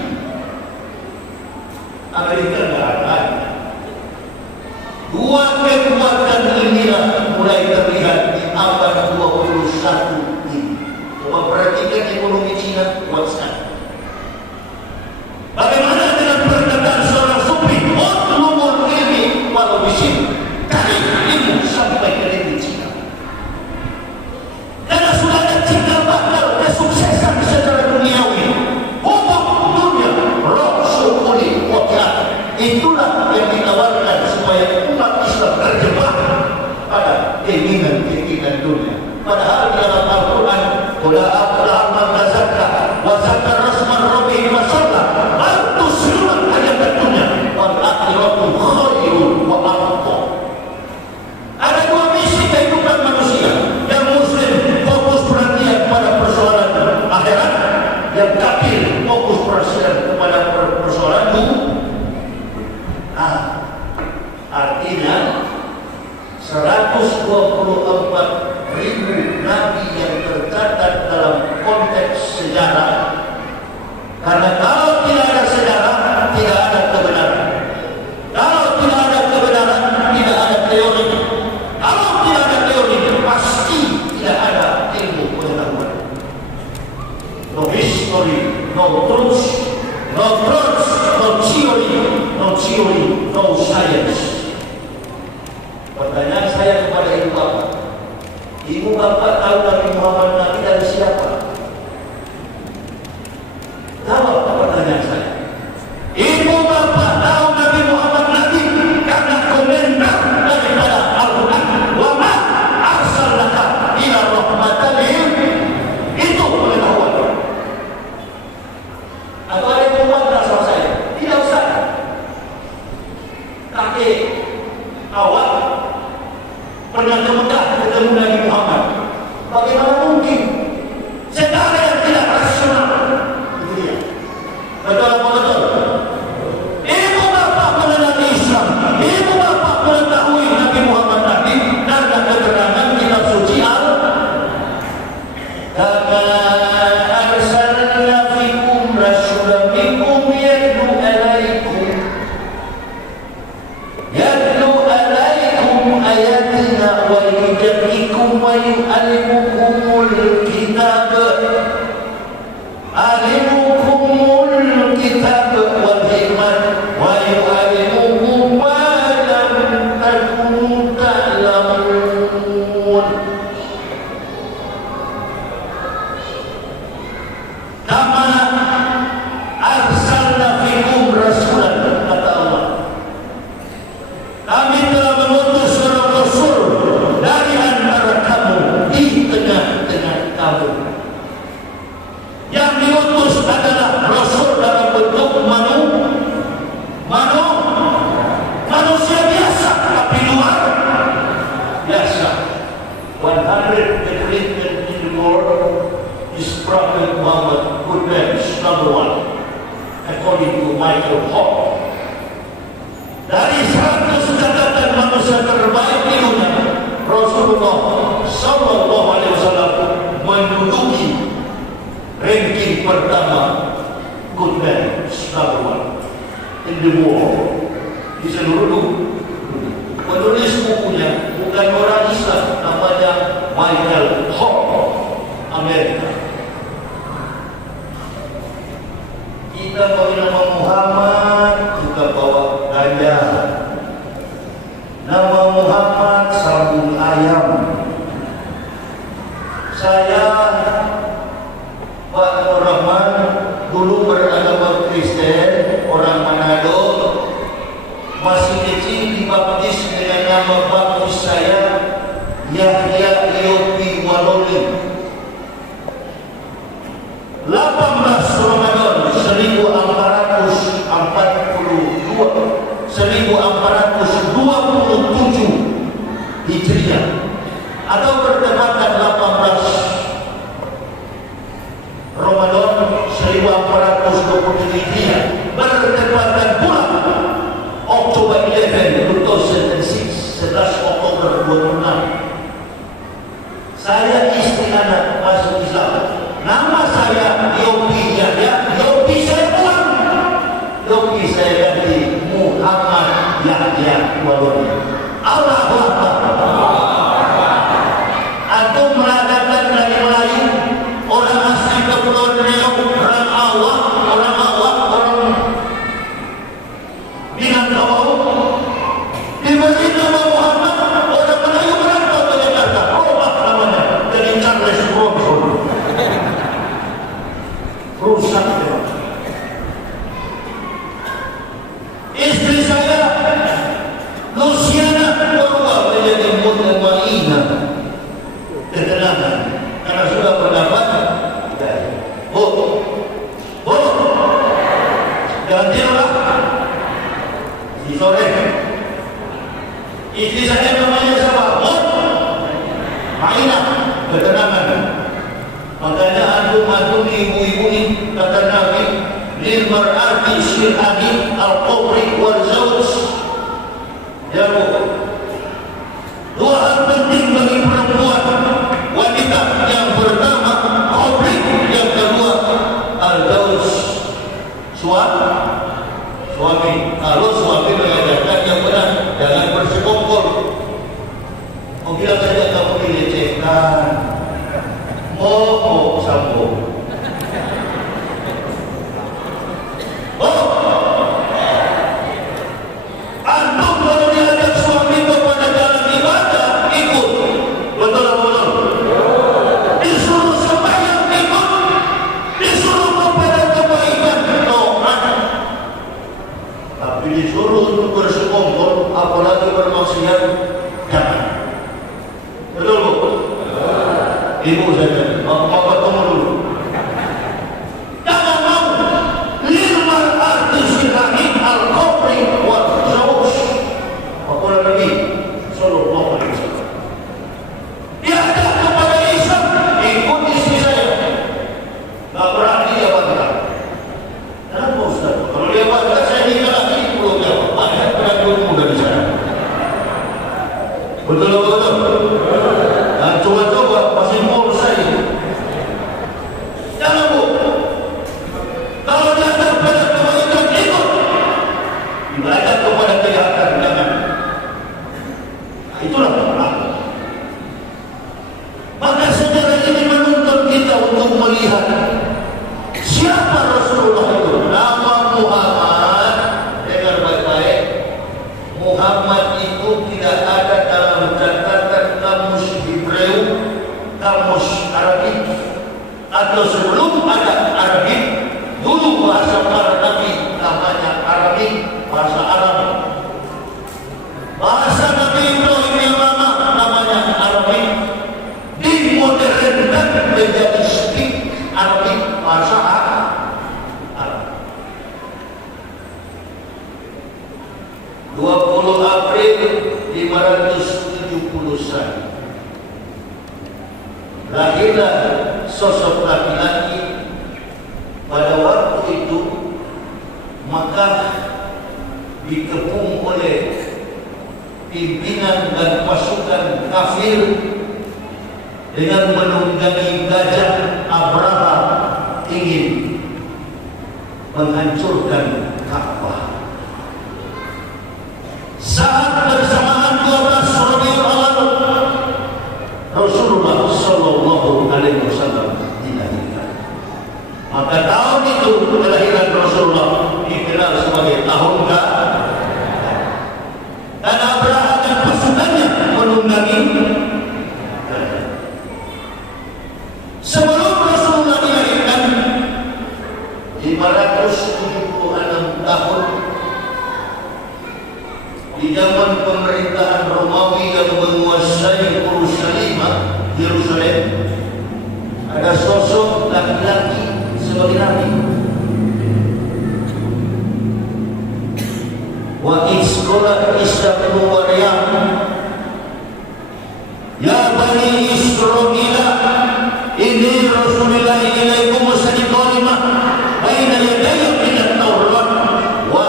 Amerika tidak ada. Dua kekuatan inilah mulai terlihat di abad 21 ini. Coba perhatikan ekonomi China kuat sekali. Bagaimana dengan perkataan seorang sufi, "Utlubul ilmi walau bisin", cari ilmu sampai ke negeri China. Karena sudah ada cikal bakal kesuksesan secara duniawi untuk dunia, roh syukuri wakiat. Itulah yang ditawarkan supaya umat Islam terjebak pada keinginan dunia. Padahal dalam Al-Quran, "Qul a'lam tazakka wa zakar rasman rabbih wa shalla bal tusirun hayatad dunya wal akhiratu khairun wa abqa." Ada dua misi kehidupan manusia. Yang muslim fokus perhatian pada persoalan akhirat, yang kafir fokus perhatian kepada persoalan dunia. Artinya 124.000 nabi yang tercatat dalam konteks sejarah. Karena kalau tidak ada sejarah, tidak ada kebenaran. Kalau tidak ada kebenaran, tidak ada teori. Kalau tidak ada teori, pasti tidak ada ilmu pengetahuan. No history, no truth, no truth, no theory, no science. Pertanyaan saya kepada ibu bapak, ibu bapak tahu Nabi Muhammad Nabi dari siapa? Jawab pertanyaan saya. Ibu bapak tahu Nabi Muhammad Nabi karena komentar daripada Al-Quran. Wa ma arsalnaka ila rahmatan lil. Itu pengetahuan. Atau ada yang membantah sama saya? Tidak usah. Kakek awak pernah ke Mekah ketemu Nabi Muhammad. Bagaimana mungkin? Secara yang tidak rasional. Itu dia. Betul apa betul? Ibu bapak mengenal Islam, ibu bapak mengetahui Nabi Muhammad Nabi karena keterangan kitab suci Kama arsalna fikum rasulan minkum yatlu alaikum ayatina wa yudabbikum wa yu'allimukumul kitab wal hikmah wa yu'allimukum ma lam takunu ta'lamun. Kama arsalna fikum rasulan, kata Allah, kami telah mengutus seorang rasul dari antara kamu, di tengah-tengah kamu. Yang diutus adalah Rasul dalam bentuk manusia biasa, tapi luar biasa. 100 in the world is Prophet Muhammad, good man, number one, according to Michael Hall. Dari 100 catatan manusia terbaik di dunia, Rasulullah Sallallahu Alaihi Wasallam menduduki ranking pertama, good man, number one in the world, di seluruh dunia. Penulis bukunya bukan orang Islam, namanya Michael Hall, Amerika. Kita bawa nama Muhammad, kita bawa gajah. Nama Muhammad sabun ayam. Saya Pak Nur Rahman dulu beragama Kristen, orang Manado. Masih kecil dibaptis dengan nama baptis saya Yahya Yopi Waloli. 18 Ramadan 1427 Hijriah, atau bertepatan 18 Ramadan 1427 Hijriah, bertepatan pula Oktober 11, 2006, 11 Oktober 2006. Saya istri anak masuk Islam. Nama saya Yopi Yahya, Yopi saya pulang. Yopi saya ganti Muhammad Yahya Waloni. Allahu Akbar. Antum mengatakan dari Melayu, orang asli Kepulauan Riau, orang awak, orang Minangkabau, diberi nama Muhammad, orang Melayu merantau ke Jakarta, Romah namanya, dari Charles Bronson. Rusak ya. Istri saya Luciana berubah menjadi Mutmaina, ketenangan, karena sudah berdapat. Gantilah di sore. Istri saya namanya siapa? Maina, ketenangan. Makanya antum ibu-ibu ini kata Nabi, lil mar'ati syir'ani al-qabri wal zawj. Ya Bu, dua hal penting bagi perempuan wanita. Yang pertama qabri, yang kedua al-zawj, suami. Kalau suami mengatakan yang benar, jangan bersekongkol. Oh, bilang saja kamu dilecehkan, mau sambung. Antum kalau diajak suami kepada jalan ibadah, ikut. Betul atau betul? Disuruh sembahyang, ikut. Disuruh kepada kebaikan, taat. Tapi disuruh untuk bersekongkol, apalagi bermaksiat, jangan. Betul Bu? Ibu saja, bapak tunggu dulu. Jangan mau lilmal artisirani al-qabri wal zawj. Apa Nabi Sallallahu Alaihi Wasallam diajak kepada Islam, ikut istri saya. Gak berani dia bantah. Kenapa Ustaz? Kalau dia bantah, saya nikah lagi, belum jawab. Banyak pengaduan muda di sana. Betul atau betul? Dan coba-coba masih mau saya. Jangan Bu. Kalau diajak pada kebaikan, ikut. Diajak kepada kejahatan, jangan. Nah, itulah masalah. Maka saudara ini menuntut kita untuk melihat siapa Rasulullah itu. Nama Muhammad, dengar baik-baik. Muhammad itu tidak ada dalam catatan kamus Hebreu, kamus Arabik, atau sebelum ada Arabik, dulu bahasa para nabi namanya Arabik, bahasa Arab. Bahasa Nabi Ibrahim yang lama namanya Arabik, dimodernkan menjadi speak Arabik, bahasa utusan. Lahirlah sosok laki-laki pada waktu itu, maka dikepung oleh pimpinan dan pasukan kafir dengan menunggangi gajah. Abraha ingin menghancurkan Ka'bah. Saat bersamaan 12 Rabiul Awal, Rasulullah Sallallahu Alaihi Wasallam dilahirkan. Maka tahun itu kelahiran Rasulullah dikenal sebagai tahun dan Abraha dan pasukannya menunggangi gajah. Sebelum Rasulullah dilahirkan 576 tahun, di zaman pemerintahan Romawi yang menguasai Yerusalem, ada sosok laki-laki sebagai nabi. Wa isqala Isa bin Maryam, ya bani Israila, inni rasulullah ilaikum musaddiqan lima baina yadayya min at-Taurat wa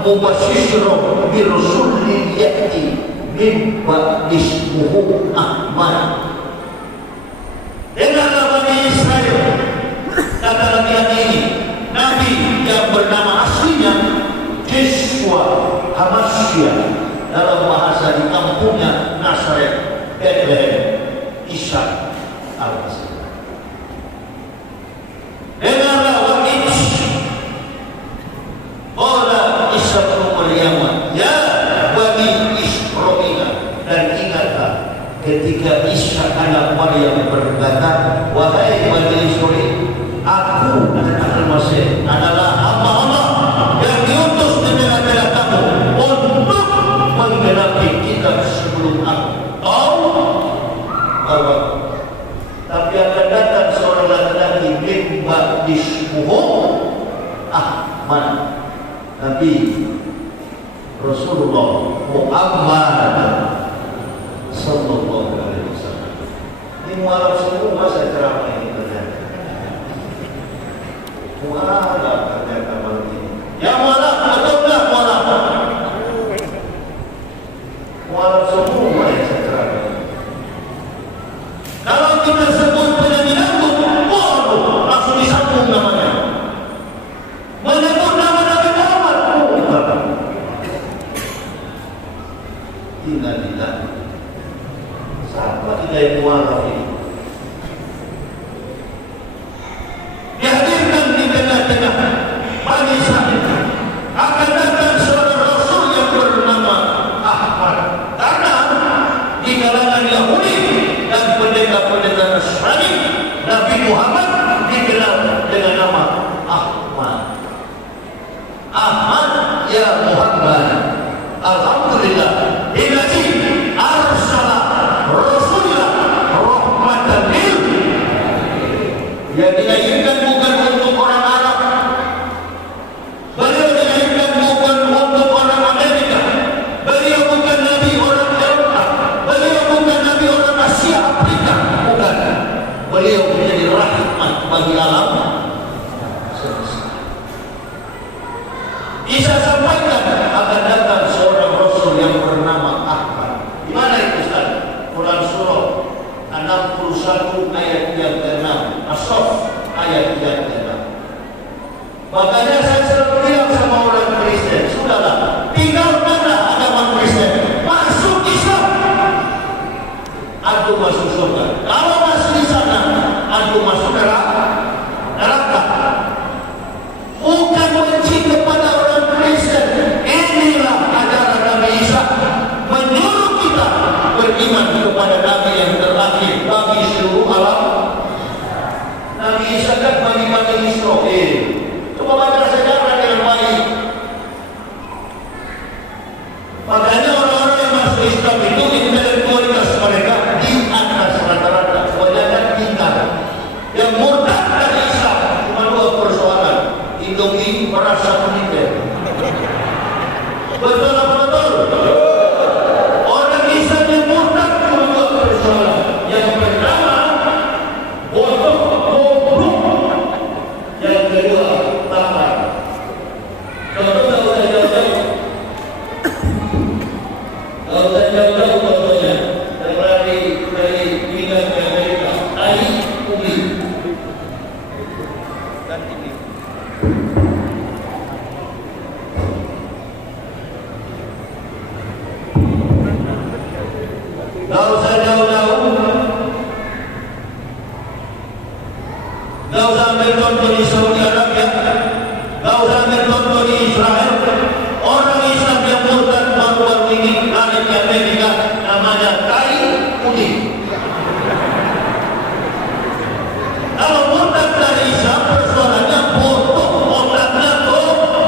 mubasysyiran bi rasulin ya'ti min ba'di ismuhu Ahmad. Dengarlah bani Israel, kata laki-laki ini, nabi yang bernama aslinya Yeshua Hamasya, dalam bahasa di kampungnya Nazaret, Bethlehem, Isa al-Masih. Dengarlah wahid Ola Isa bin Maryam, ya bani Israila, dan ingatlah ketika Isa anak Maryam berkata, wahai bani Israil, aku al-Masih adalah hamba Allah yang diutus di tengah-tengah kamu untuk menggenapi kitab sebelum aku. Bahwa tapi akan datang seorang laki-laki min ba'di ismuhu Ahmad, Nabi Rasulullah Muhammad Sallallahu Alaihi Wasallam. Ini malam semua saya ceramah ini ternyata. Mualah ternyata malam ini. Ya mualah, betul tak mualah? Mualah semua yang saya ceramah. Kalau kita sebut penyanyi dangdut, waduh, langsung disambung namanya. Menyebut nama Nabi Muhammad, bukan. Tidak. Siapa kita yang mualaf ini? Dihadirkan di tengah-tengah Bani Israil. Akan datang seorang Rasul yang bernama Ahmad. Karena di kalangan Yahudi dan pendeta-pendeta Nasrani, Nabi Muhammad dikenal dengan nama Ahmad. Ahmad ya Muhammad. Alhamdulillah, ilahi arsala Rasulullah rahmatan lil. Yang dilahirkan bukan untuk orang Arab. Beliau dilahirkan bukan untuk orang Amerika. Beliau bukan Nabi orang Eropa. Beliau bukan Nabi orang Asia Afrika. Bukan. Beliau menjadi rahmat bagi alam semesta. Isa sampaikan akan datang seorang Rasul yang bernama Ahmad. Di mana itu Ustaz? Quran surah 61 ayat yang ke-6. As-Saff ayat yang ke-6. Makanya saya selalu bilang sama orang Kristen, sudahlah, tinggalkanlah agama Kristen, masuk Islam, aku masuk surga. Kalau masuk di sana, aku masuk neraka. Bukan benci kepada orang Kristen. Inilah ajaran Nabi Isa, menyuruh kita beriman kepada Nabi yang terakhir bagi seluruh alam. Nabi Isa kan bagi Bani Israil. Coba baca sejarah dengan baik. Makanya orang-orang yang masuk Islam itu intelektualitas mereka di atas rata-rata, kebanyakan tingkat. Yang murtad dari Islam cuma dua persoalan: Indomie, beras, satu liter. Betul apa betul? Orang Islam yang murtad cuma Gak usah jauh-jauh, gak usah ambil contoh di Saudi Arabia, gak usah ambil contoh di Israel. Orang Islam yang murtad baru-baru ini ada di Amerika, namanya Kai Udi. Kalau murtad dari Islam, persoalannya bodoh, otaknya tumpul.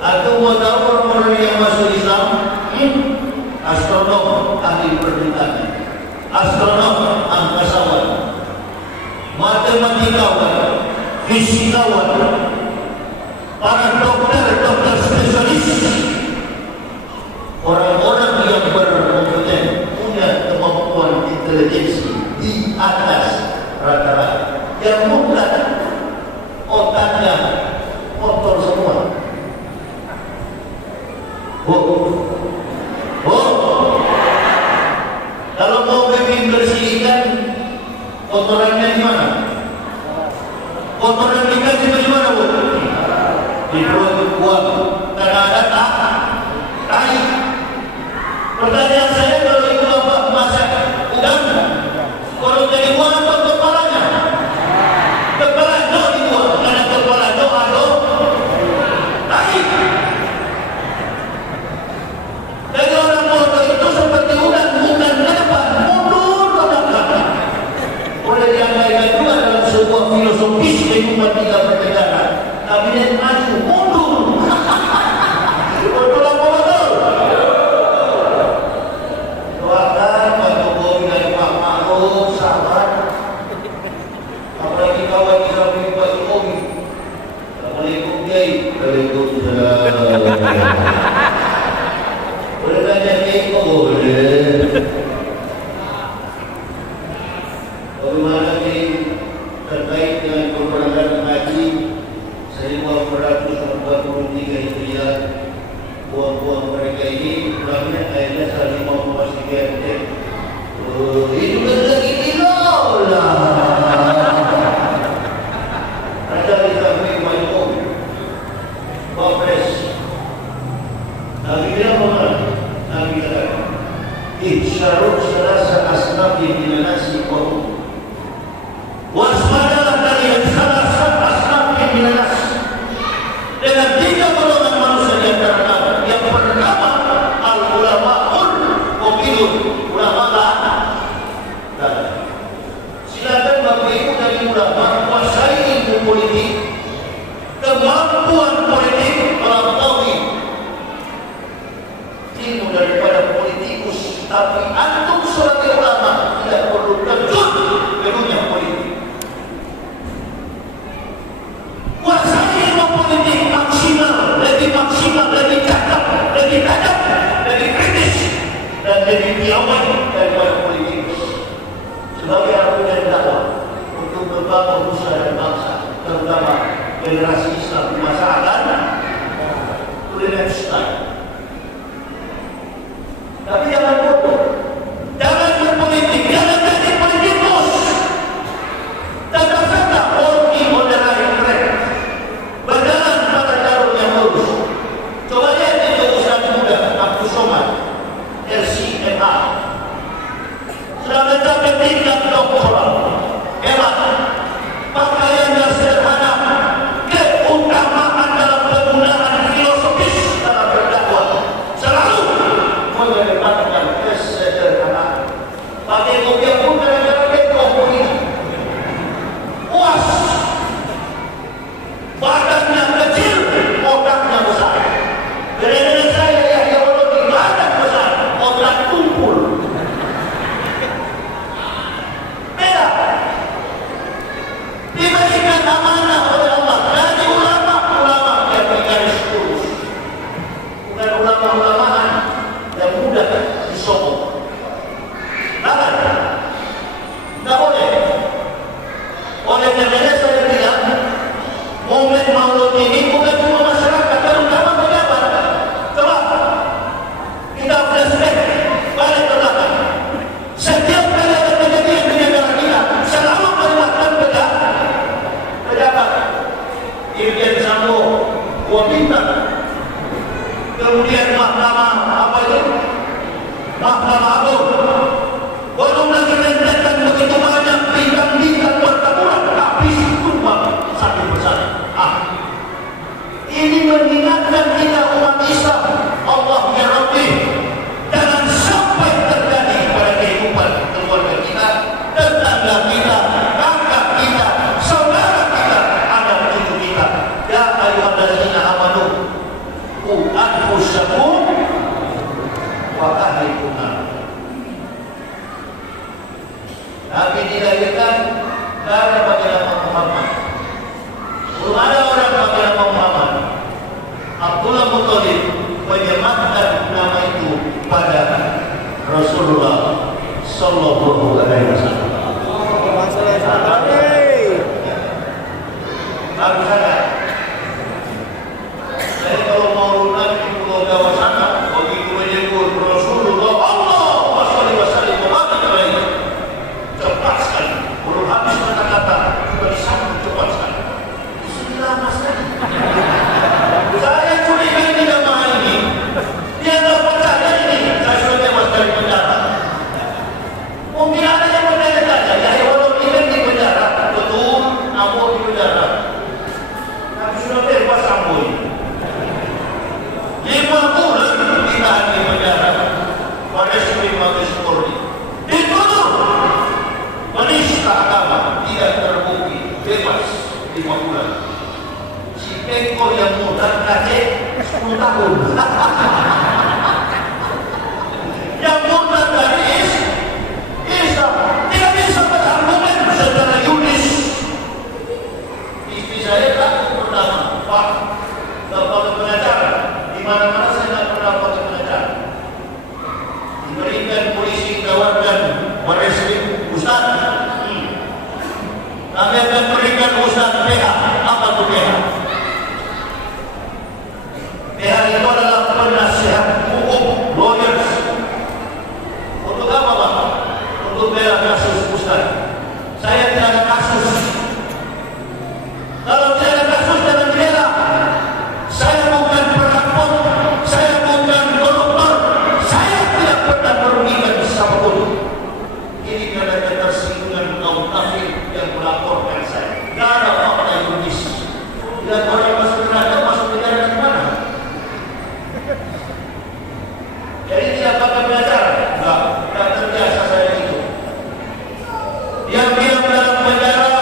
Aku mau tahu orang-orang yang masuk Islam, astronom, ahli pernikahan, astronom, angkasawan, matematikawan, fisikawan, para dokter spesialis, orang-orang yang berkompeten, punya kemampuan intelijensi di atas rata-rata. Yang mutlak otaknya kotor semua. Kalau mau bersihkan kotorannya di mana? Kotoran ikan itu di mana, Bu? Di perut buang. Karena ada tai. Pertanyaan saya, kalau ibu bapak masak udang, kalau jadi buang apa kepalanya? Kepalanya dibuang. Karena kepalanya ada tai. Jadi orang bodoh itu seperti udang, bukan ke depan, mundur ke belakang. Oleh diangkat juga dalam sebuah filosofis kehidupan kita bernegara, kabinet maju mundur. Betul apa betul? Doakan Pak Jokowi dan Pak Ma'ruf sabar. Apalagi kawan kita punya Pak Jokowi. Assalamualaikum Kiai. Waalaikumsalam. Boleh tanya Kiai? Boleh. Bagaimana Kiai terkait dengan keberadaan haji 1443 Hijriah? Buang-buang mereka ini kurangnya akhirnya saling mau memastikan itu lagi kilo lah. Ada di samping Mayu Wapres Nabi dia mana? Nabi kata Isyarul salasa asnafi minanasi qawm. Waspadalah kalian salasa asnafi minanasi, dengan 3 golongan manusia di antara kalian. Yang pertama al-ulama'ul muqilun, ulama dan silakan Bapak Ibu dari ulama kuasai ilmu politik, kemampuan politik, mengetahui ilmu daripada politikus. Tapi antum sebagai ulama tidak perlu terjun ke dunia politik. Kuasai ilmu politik maksimal, lebih cakap, lebih tajam, lebih kritis, dan lebih piawai daripada politikus. Sebagai argumen dakwah untuk membangun nusa dan bangsa, terutama generasi Islam di masa akan Tulisan. Tapi jangan bodoh, jangan berpolitik, jangan jadi politikus. Tanda-tanda orgi modern keren, berjalan pada jalur yang lurus. Coba lihat itu Ustaz muda Abdul Somad, LCMA, sudah mencapai tingkat doktoral. Hebat, pakaiannya sederhana, keutamaan Tidak ada pakai nama Muhammad. Belum ada orang pakai nama Muhammad. Abdullah Muttalib menyematkan nama itu pada Rasulullah Sallallahu Alaihi Wasallam. Harus ada. Saya kalau mau runang di Pulau Jawa sana, begitu menyebut Rasulullah Allah Wasallam Muhammad alaihi, cepat sekali. Belum habis kata-kata, sudah disambung cepat sekali. Sudah mas lagi. Saya curiga ini jamaah ini, dia tak percaya ini. Saya sudah tewas dari penjara. Mungkin ada yang percaya saja. Ya walau ini di penjara, betul, namun di penjara. Tapi sudah bebas Ambo ini. 5 bulan ditahan di penjara pada Supreme Mabes Polri. Dituduh menista agama, tidak terbukti, bebas 5 bulan. Si Peko yang muda kasih 10 tahun. Yang muda dari Islam tidak bisa berargumen secara yuris. Istri saya takut pertama, Pak, tidak pakai pengacara. Di mana-mana saya tidak pernah pakai pengacara. Diberikan polisi tawarkan mereskrim Ustaz. Kami akan berikan Ustaz PH. Apa itu PH? PH itu adalah penasihat hukum, lawyers. Untuk apa Pak? Untuk bela kasus Ustaz. Saya tidak ada kasus. Kalau tidak ada kasus jangan dibela. Saya bukan perakot, saya bukan koruptor, saya tidak pernah merugikan siapapun. Ini karena ketersinggungan kaum kafir yang melaporkan saya. Tidak ada fakta yuris. Dan orang masuk neraka masuk penjara di mana? Jadi tidak pakai pengacara? Tidak terbiasa saya itu. Yang bilang dalam penjara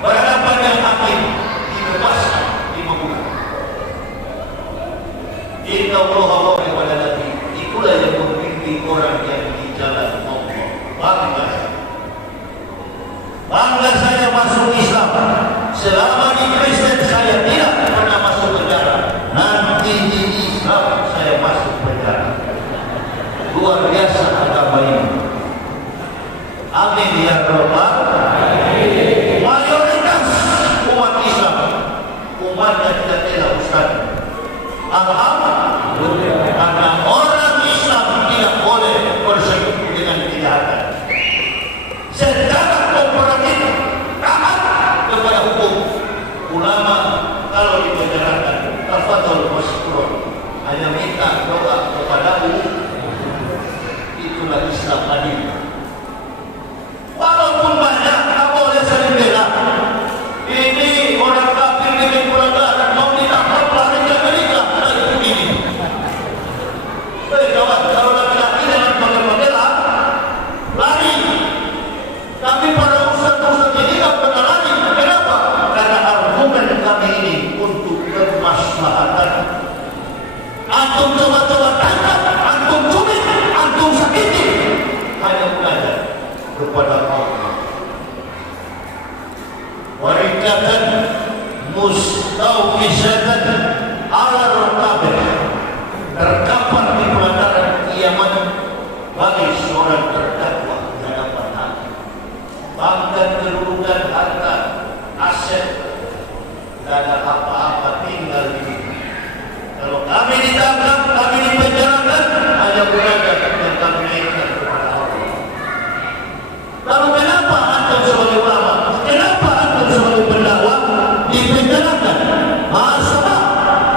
berhadapan dengan hakim dibebaskan 5 bulan. Inna Allah kepada Nabi, itulah yang membimbing orang yang di jalan Allah. Bangga saya masuk Islam. Selama di Kristen saya tidak pernah masuk penjara. Nanti di Islam saya masuk penjara. Luar biasa agama ini. Amin ya Rabbal alamin. Mayoritas umat Islam, umatnya tidak rela Ustaz. Alhamdulillah, karena orang Islam tidak boleh bersekutu dengan kejahatan. Secara kooperatif, taat kepada hukum. Ulama kalau dipenjarakan, tafadhol maskurun, hanya minta doa kepadamu. Itulah Islam adil. Walaupun banyak, tak boleh saling bela. Ini orang kafir dengan kurang mau ditangkap lari ke Amerika. Lagi begini. Baik kawan, kalau laki-laki dengan pakai-pakailah, lari. Tapi para ustaz-ustaz ini tak pernah lari. Kenapa? Karena argumen kami ini untuk kemaslahatan. Antum coba-coba tangkap, antum cubit, antum sakiti. Hanya belajar kepada Allah. Warikatan mustawqisatan ala raqabah, terdapat di pelataran kiamat bagi seorang terdakwa di hadapan hakim. Bahkan kedudukan harta, aset, tidak ada apa-apa tinggal di sini. Kalau kami ditangkap, kami dipenjarakan, hanya belajar yang kami naikkan kepada Allah. Lalu kenapa antum sebagai ulama, kenapa antum sebagai pendakwah dipenjarakan? Masalah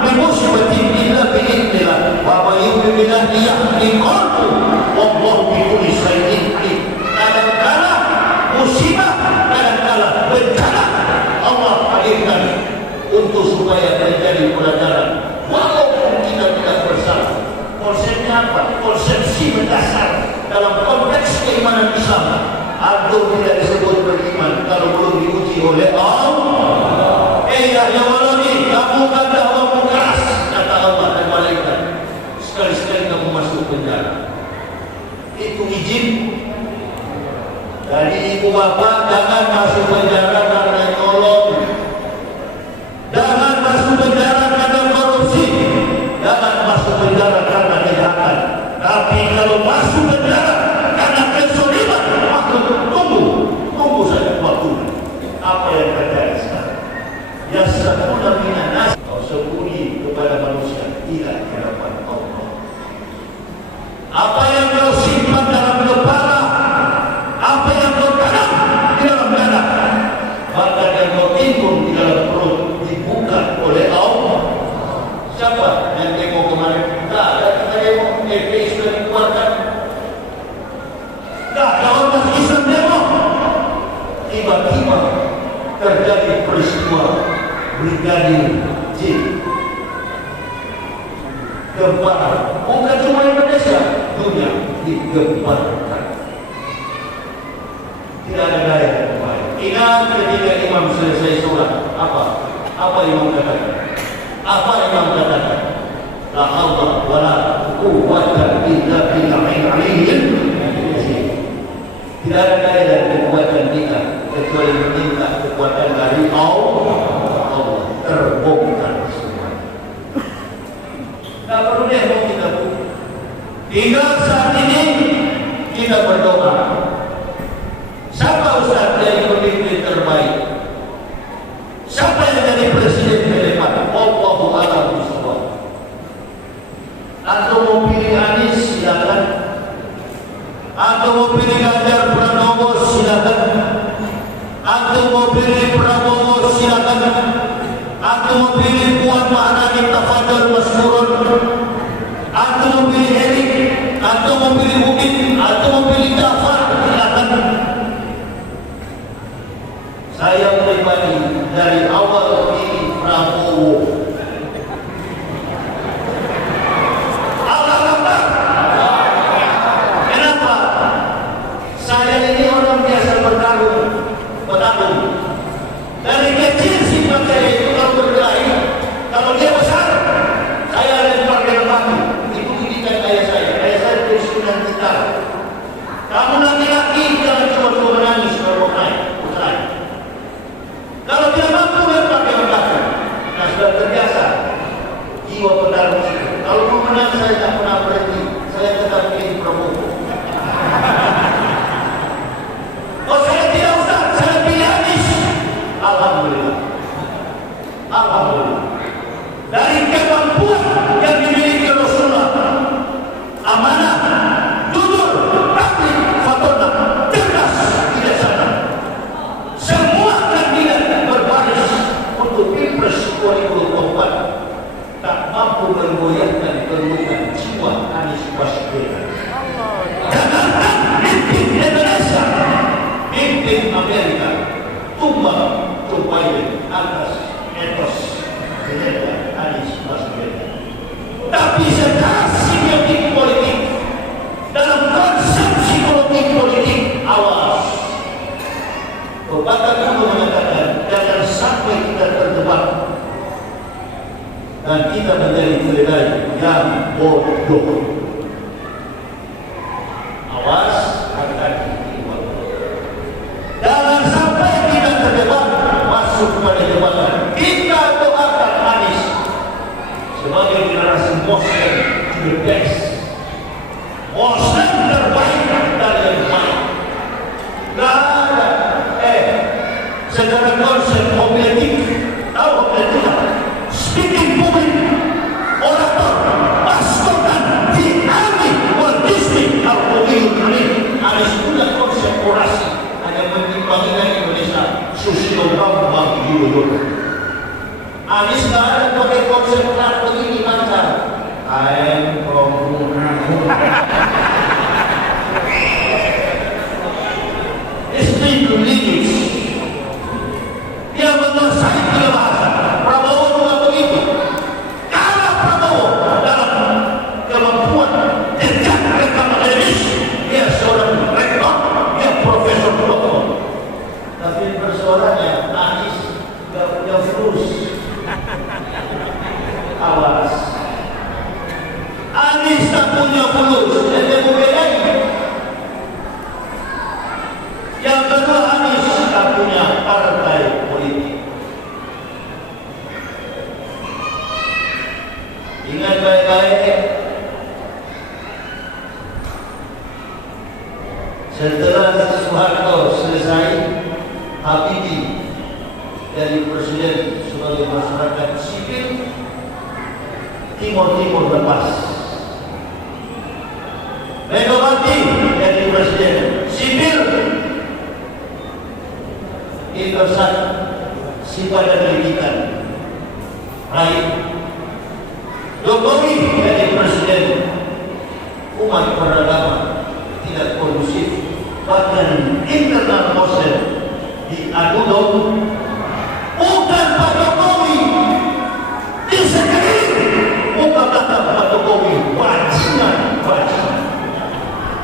bimusibati illa bi'idnillah wa yu'minu billahi yahdi qalbu wallahu bikulli syai'in alim. Kadang-kala musibah, kadang-kala bencana Allah hadirkan untuk supaya terjadi pelajaran. Walaupun kita tidak bersalah. Konsepnya apa? Konsepsi mendasar dalam konteks keimanan Islam. Antum tidak disebut beriman kalau belum diuji oleh Allah. Ya waladi, kamu kan dakwamu keras, kata Allah dan malaikat. Sekali-sekali kamu masuk penjara. Itu izin. Tidak Jadi ibu bapak jangan masuk penjara karena nyolong, jangan masuk penjara karena korupsi, jangan masuk penjara karena kejahatan. Tapi kalau masuk penjara karena kezaliman, maka tunggu saja waktu. Apa yang terjadi sekarang? Ya sakuna minan nas, kau sembunyi kepada manusia tidak di hadapan Allah. Apa yang kau simpan dalam kepala, apa yang kau tanam di dalam dada, bahkan yang kau timbun di dalam perut dibuka oleh Allah. Siapa yang tengok kemarin? Tak ada, kita tengok FPI sudah dikeluarkan. Tak ada orang Islam tengok. Tiba-tiba terjadi peristiwa Brigadir J. Gempa, bukan cuma Indonesia, dunia digemparkan. Tidak ada daya yang baik. Ingat ketika imam selesai sholat, apa imam katakan? Apa imam katakan? La haula wa la quwwata illa billahil aliyyil azim. Tidak ada daya dan kekuatan kita kecuali meminta kekuatan dari Allah. Terbongkar semua. Tak perlu demo kita pun. Tinggal saat ini kita berdoa. Siapa Ustaz yang pemimpin terbaik? Siapa yang jadi presiden ke depan? Allahu a'lam bishawab. Atau mau pilih Anies silakan. Atau mau pilih Ganjar Pranowo silakan. Atau mau pilih Prabowo silakan. Atau mau pilih Puan Maharani Tafadhol Masnurun. Atau mau pilih Erik. Atau mau pilih Udin. Atau mau pilih Jafar silakan. Saya pribadi dari awal pilih Prabowo. Alhamdulillah. Kenapa? Saya ini orang biasa bertarung. Dari kecil sifat saya itu kalau berkelahi, kalau dia besar, saya lempar dia mati. Itu didikan ayah saya. Ayah saya terus kita. Kamu laki-laki jangan cuma menangis kalau naik. Kalau dia mampu lempar dia mati. Nah sudah terbiasa jiwa petarung itu. Kalau mau menang saya tak pernah berhenti. Saya tetap pilih Prabowo. Oh saya tidak usah, saya pilih Anies. Alhamdulillah. Alhamdulillah. Dari kemampuan yang dimiliki Rasulullah, amanah, jujur, aktif, fatona, cerdas, bijaksana. Semua kandidat berbaris untuk Pilpres 2024 tak mampu menggoyahkan kedudukan jiwa Anies Baswedan. Jangankan mimpin Indonesia, mimpin Amerika, tumbang Joe Biden atas etos kinerja Anies Baswedan. Tapi secara semiotik politik, dalam konsep psikologi politik, awas. Pepatah kuno mengatakan jangan sampai kita terjebak dan kita menjadi keledai yang bodoh. Awas, hati-hati. Jangan sampai kita terjebak masuk pada jebakan. Kita doakan Anies sebagai generasi Muslim the best, Muslim terbaik dari yang baik. Gak ada secara konsep homiletik, tahu homiletik speaking public, orator, pasukan di army Walt Disney al-Qawiyul Alim. Anies punya konsep orasi hanya mengimbangi Indonesia Susilo Bambang Yudhoyono. Anies tak ada pakai konsep kelas begini macam I'm from istri religius. Dia menguasai tiga bahasa. Prabowo juga begitu. Kalah Prabowo dalam kemampuan jejak rekam akademis. Dia seorang rektor, dia profesor doktor. Tapi persoalannya Anies tidak punya fulus. Awas. Anies tak punya fulus. Habibie dari Presiden sebagai masyarakat sipil Timur lepas. Megawati dari Presiden sipil Intersat sifat dan pendidikan. Baik. Jokowi dari Presiden umat beragama tidak kondusif, bahkan internal Muslim diadu domba. Bukan Pak Jokowi disekali, bukan kata Pak Jokowi bajingan.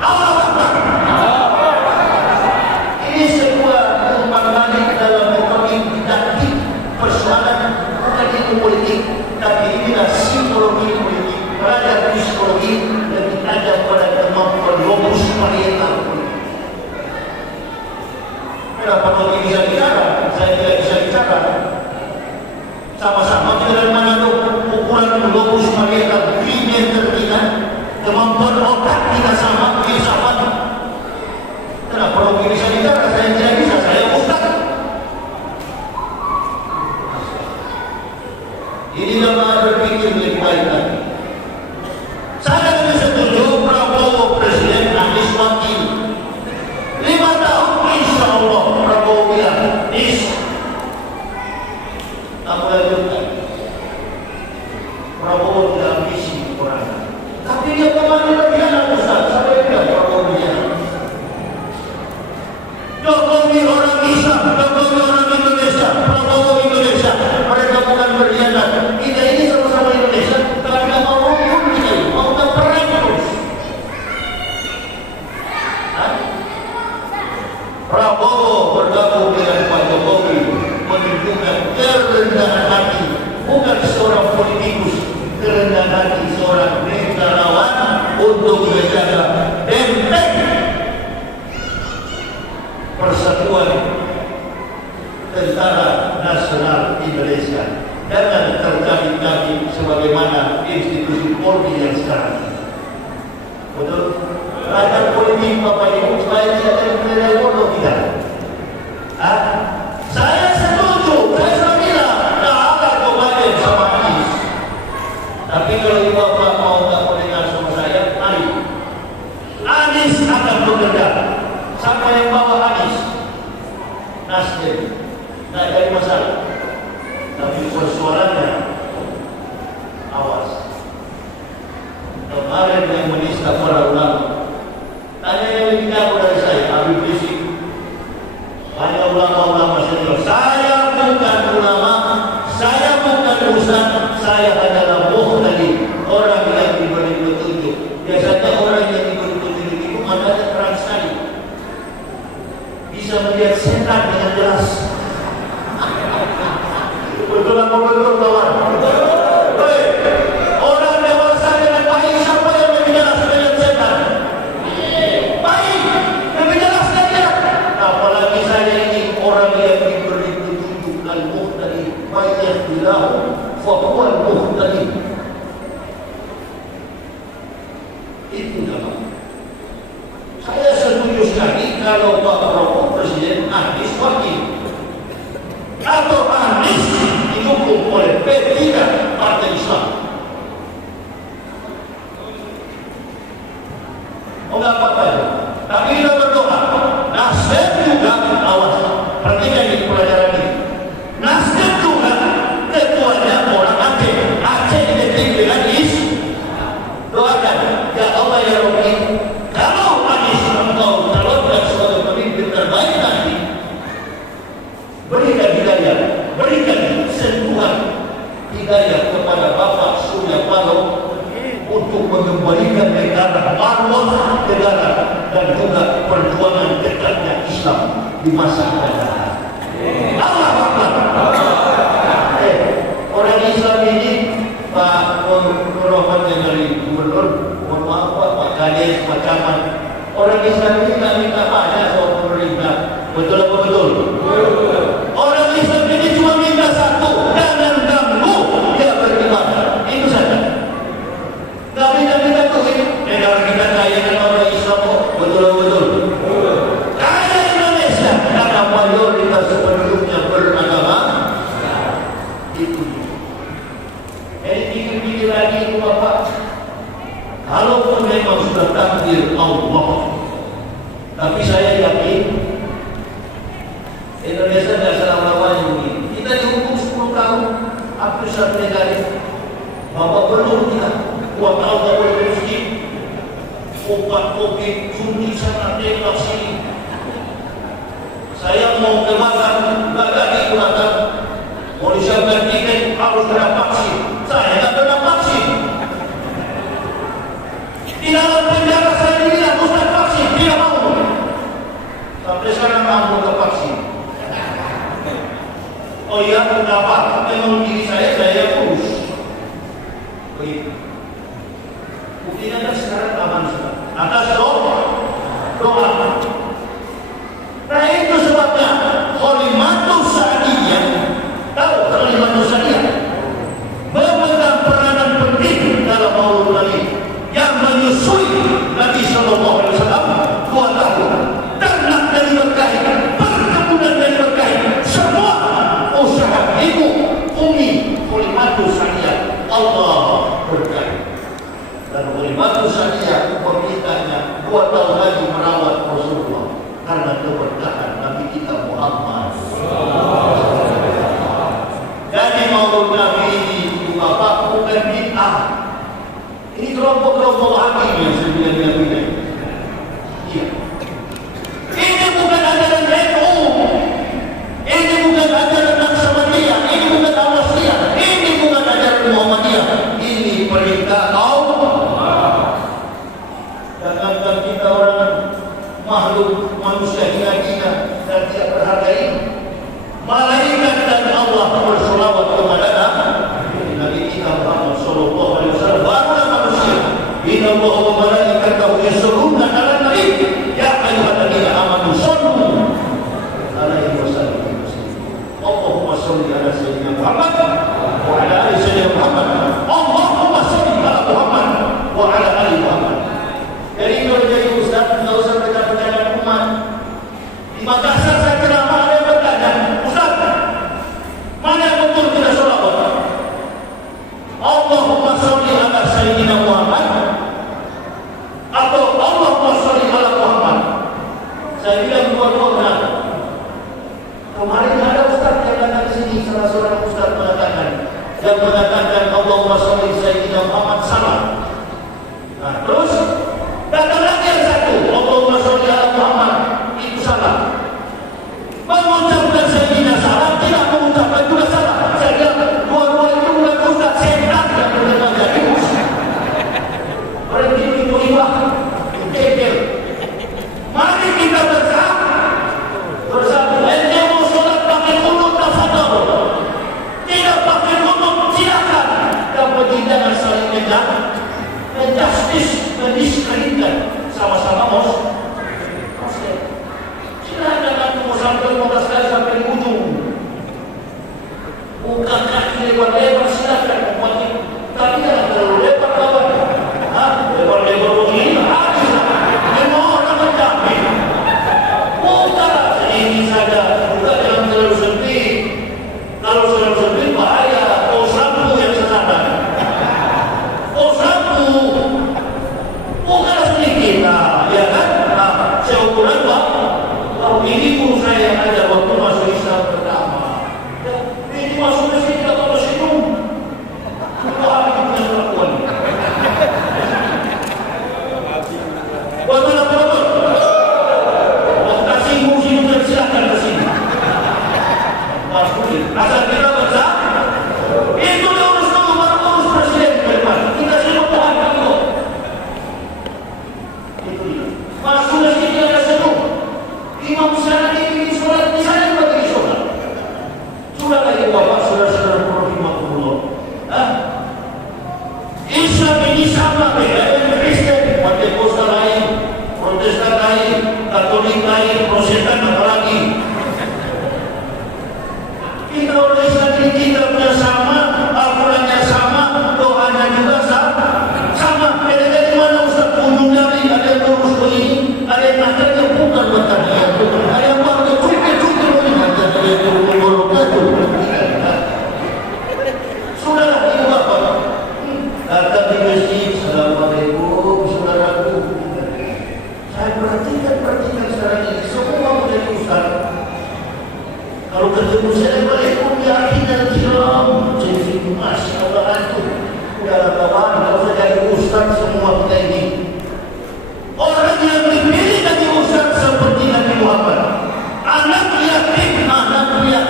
Allah Akbar. Ini sebuah umpan balik dalam ekonomi didaktik persoalan bukan itu politik, tapi inilah psikologi politik. Belajar psikologi dan belajar pada kemampuan logos parietal politik. Kenapa kau bisa bicara? Saya tidak bisa bicara. Sama-sama kita dari mana tuh ukuran logos parietal diameter kita, kemampuan otak kita sama, filsafat. Kenapa kau bisa bicara? Saya tidak bisa. Saya ustaz. Ini nama berpikir lebih baik lagi. Saya tidak setuju Prabowo Presiden, Anies Wakil. 5 tahun insya Allah Prabowo bilang apa lanjutkan. Prabowo tidak ambisi orang, tapi dia kemana lagi anak Ustaz? Saya bilang Prabowo dia. Jokowi orang Islam, Jokowi orang Indonesia, Prabowo Indonesia. Mereka bukan berkhianat. Kita ini sama-sama Indonesia, tapi nggak mau rukun kita, mau perang terus. Prabowo bergabung dengan Pak Jokowi menunjukkan kerendahan hati, bukan seorang politikus, kerendahan hati seorang negarawan untuk menjaga benteng persatuan Tentara Nasional Indonesia. Jangan terjadi sebagaimana institusi Polri yang sekarang. Betul? Rakyat politik Bapak Ibu supaya tidak terpengaruh bodoh tidak. Saya setuju, saya sudah bilang, tak ada kembali sama Anies. Tapi kalau Ibu Bapak mau tak mendengar sama saya, mari. Anies akan bekerja. Siapa yang bawa Anies? Nasdem. Tak ada masalah. Tapi persoalannya, awas. Kemarin yang menista para ulama, tanya yang lebih jauh dari saya, Habib Rizik. Banyak ulama-ulama senior. Saya bukan ulama, saya bukan ustaz, saya adalah muhtadi, orang yang diberi petunjuk. Biasanya orang yang diberi petunjuk itu matanya terang sekali, bisa melihat setan dengan jelas. Betul apa betul kawan? Baik. Orang dewasa dengan baik, siapa yang lebih jelas dengan setan? Baik, lebih jelas saja. Apalagi saya ini orang yang diberi petunjuk al-muhtadi, baik yang bilang fahuwa al-muhtadi. Itu nama. Saya setuju sekali kalau Pak Prabowo Presiden, Anies Wakil atau Anies didukung oleh P3 Partai Islam. Enggak apa-apa ya. Tapi kita berdoa. Nasdem juga, awas, perhatikan di pelajaran ini. Nasdem juga ketuanya orang Aceh. Aceh identik dengan doakan, ya Allah ya Rabbi, kalau Anies engkau calonkan sebagai pemimpin terbaik nanti, berikan hidayah, berikan sentuhan hidayah kepada Bapak Surya Paloh untuk mengembalikan negara marwah negara dan juga perjuangan tegaknya Islam di masa akan datang. Allah Akbar. Orang Islam ini Pak Nurrohman dari Gubernur, mohon maaf Pak Kades, Pak Camat, orang Islam ini tidak minta banyak soal pemerintah. Betul apa betul? Orang Islam ini cuma minta satu, jangan ganggu dia beribadah. Itu saja. Gak minta duit. Negara kita kaya dengan orang Islam, betul apa betul? Kaya Indonesia karena mayoritas Ustaz negatif. Bapak belum kita buat tahu bahwa mesti obat covid suntik sana tengok sini. Saya mau ke makan agak digunakan, mau disiapkan tiket harus kena vaksin. Saya tak kena vaksin. Di dalam penjara saya dibilang Ustaz vaksin, tidak mau. Sampai sekarang kamu ke vaksin. Oh iya, kenapa? Memang diri saya kurus. Begitu. Buktinya kan sekarang aman sudah. Atas doa. Nah itu sebabnya Khalimatus Sa'diyah. Tahu Khalimatus Sa'diyah? Memegang peranan penting dalam Maulid Nabi yang menyusui Nabi Sallallahu Alaihi Wasallam 2 tahun. Ternak dari berkahi, perkebunan dari berkahi, semua usaha ibu Umi Khalimatus Sa'diyah Allah berkahi. Dan Khalimatus Sa'diyah pemerintahnya 2 tahun lagi merawat Rasulullah karena keberkahan Nabi kita Muhammad. Jadi Maulid Nabi ini Bapak bukan bid'ah. Ini kelompok-kelompok hakim yang saya bilang ini. Iya. Ini bukan ajaran NU. Ini bukan ajaran Naksabandia. Ini bukan Awasiyah. Ini bukan ajaran Muhammadiyah. Ini perintah Allah. Jangankan kita orang makhluk manusia hina-hina dan tidak berharga ini. Malaikat dan Allah bersolawat kepada Nabi kita Muhammad Sallallahu Alaihi Wasallam. Barulah manusia. Inna Allah wa malaikatahu yusholluna 'alan nabi. Ya ayyuhalladzina amanu shollu 'alaihi wa sallimu taslima. Allahumma sholli ala sayyidina Muhammad wa ala ali sayyidina Muhammad. Allahumma sholli ala Muhammad wa ala ali Muhammad. Jadi kalau jadi ustaz enggak usah baca-baca umat. Di Makassar saya ceramah ada yang bertanya, Ustaz, mana yang betul kita sholawat? Allahumma sholli ala sayyidina Muhammad atau Allahumma sholli ala Muhammad? Saya bilang dua-duanya. Kemarin ada ustaz yang datang ke sini, salah seorang ustaz mengatakan Allahumma sholli sayyidina Muhammad salah. Nah, terus datang lagi yang satu, Allahumma sholli ala Muhammad, itu salah. Mengucapkan sayyidina salah, tidak mengucapkan juga salah. Saya bilang dua-dua itu bukan ustaz, setan yang benar jadi ustaz. Berhenti itu ibah, kekil. Mari kita bersatu. Ente mau sholat pakai kunut tafadhol. Tidak pakai kunut silakan. Dan jangan saling menjaga.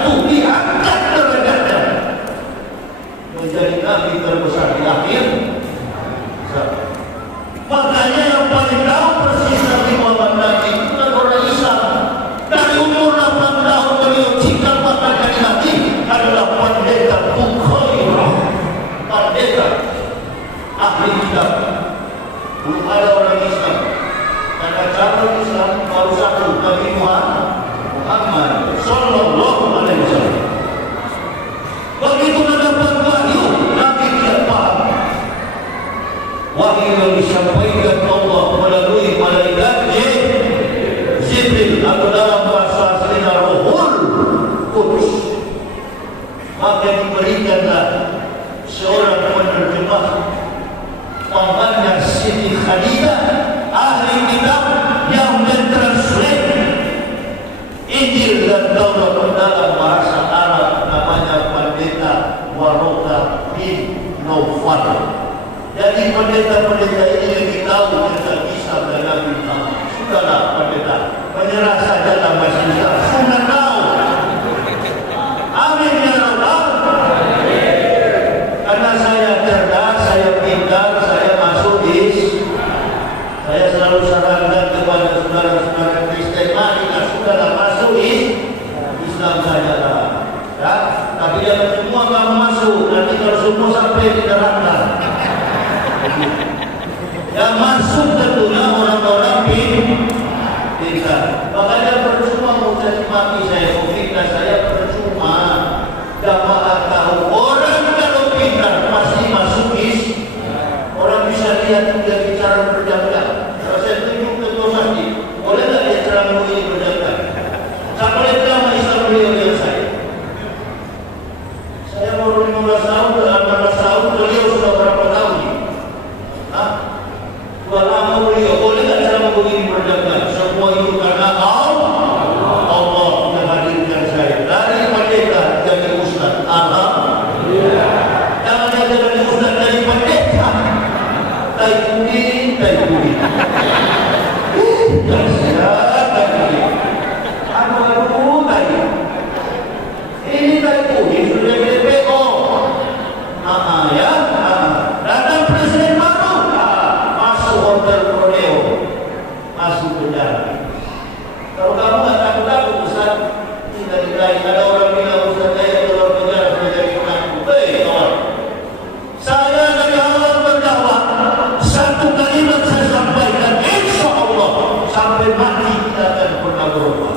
jatuh, diangkat derajatnya menjadi nabi terbesar di akhir zaman. Makanya yang paling tahu persis Nabi Muhammad Nabi bukan orang Islam. Dari umur 8 tahun beliau cikal bakal jadi nabi adalah pendeta Bukhairah, pendeta ahli kitab. Belum ada orang Islam. Karena calon Islam baru satu, Nabi Muhammad Sallallahu Alaihi Wasallam. Begitu mendapat wahyu, Nabi tidak paham. Wahyu yang disampaikan Allah melalui malaikat Jibril atau dalam bahasa aslinya Ruhul Qudus. Maka diberikanlah seorang penerjemah pamannya Siti Khadidah, ahli kitab yang mentranslate Injil dan Taurat dalam bahasa Arab, namanya Pendeta Waroka bin Naufal. Jadi pendeta-pendeta ini yang tahu tentang Isa dan Nabi Muhammad. Sudahlah pendeta, menyerah saja dalam bahasa Isa. Sudah tahu. Amin ya Rabbal. Karena saya cerdas, saya pintar, saya masuk saya selalu sarankan kepada saudara-saudara Kristen, mari sudahlah masuk Islam saja lah. Ya? Tapi jangan semua kamu masuk, nanti kalau semua sampai di neraka. Yang masuk tentunya orang-orang pintar. Makanya percuma mau caci maki saya, fitnah saya percuma. Jamaah tahu orang kalau pintar pasti masuk orang bisa lihat dia bicara berjam-jam. Kalau saya tunjuk ketua masjid, boleh tak dia ceramah ini berjam-jam? Tak boleh ceramah Islam beliau yang saya baru 15 tahun, 18 tahun, beliau sudah berapa tahun ini? Dua lama beliau, boleh tak ceramah begini berjam-jam? Semua itu karena Allah yang hadirkan saya. Dari pendeta jadi ustaz, alhamdulillah. Jangan jadi ustaz dari pendeta. Tai puding. Aduh, tai. Ini tai puding sudah jadi PO. Ya. Datang presiden baru. Masuk hotel Prodeo. Masuk penjara. Kalau kamu tak takut Ustaz, ini dari lain. Ada orang bilang Ustaz saya keluar penjara sudah jadi pengaku. Kawan. Saya dari awal berdakwah, satu kalimat saya sampaikan, insya Allah sampai mati kita akan pernah berubah.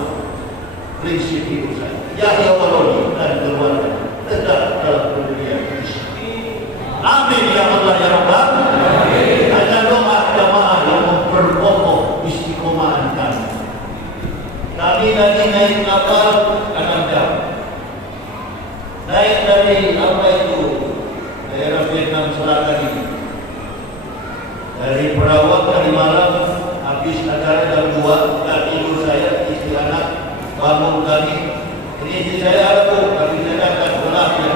Prinsip hidup saya. Yahya Waloni dan keluarga tetap dalam dunia ini. Amin ya Allah ya Rabbal. Hanya doa jamaah yang memperkokoh istiqomahan kami. Kami tadi naik kapal 6 jam. Naik dari apa itu? Daerah Vietnam Selatan ini. Dari Perawak tadi malam habis acara jam 2, tak tidur saya, istri anak bangun kami. Ini istri saya aku, tapi saya akan berakhir.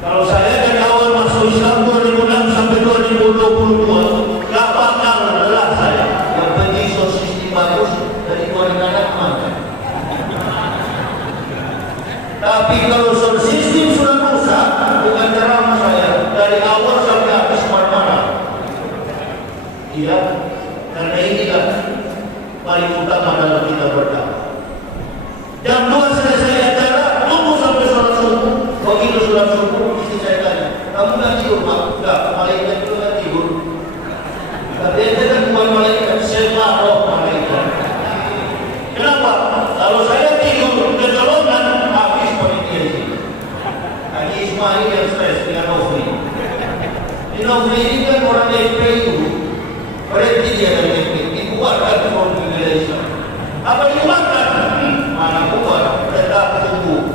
Kalau saya dari awal masuk Islam 2006 sampai 2022, gak bakal lelah saya. Yang penting sosial bagus dari keluarga anak mantan. Tapi kalau sistem sudah rusak, bukan ceramah saya dari awal sampai habis mana-mana. Iya, karena inilah paling utama dalam kita berdakwah. Jam 2 selesai acara, tunggu sampai sholat subuh. Begitu sholat subuh, istri saya tanya, kamu nggak tidur, Pak? Enggak, malaikat itu nggak tidur. Tapi itu kan bukan malaikat, roh malaikat. Kenapa? Kalau saya tidur kecolongan, habis panitia ini. Haji Ismail yang stres dengan Nofri. Di Nofri ini kan orang FP itu, berhenti dia dari FP, dikeluarkan from Indonesia. Apa dikeluarkan? Mana keluar? Tetap tunggu.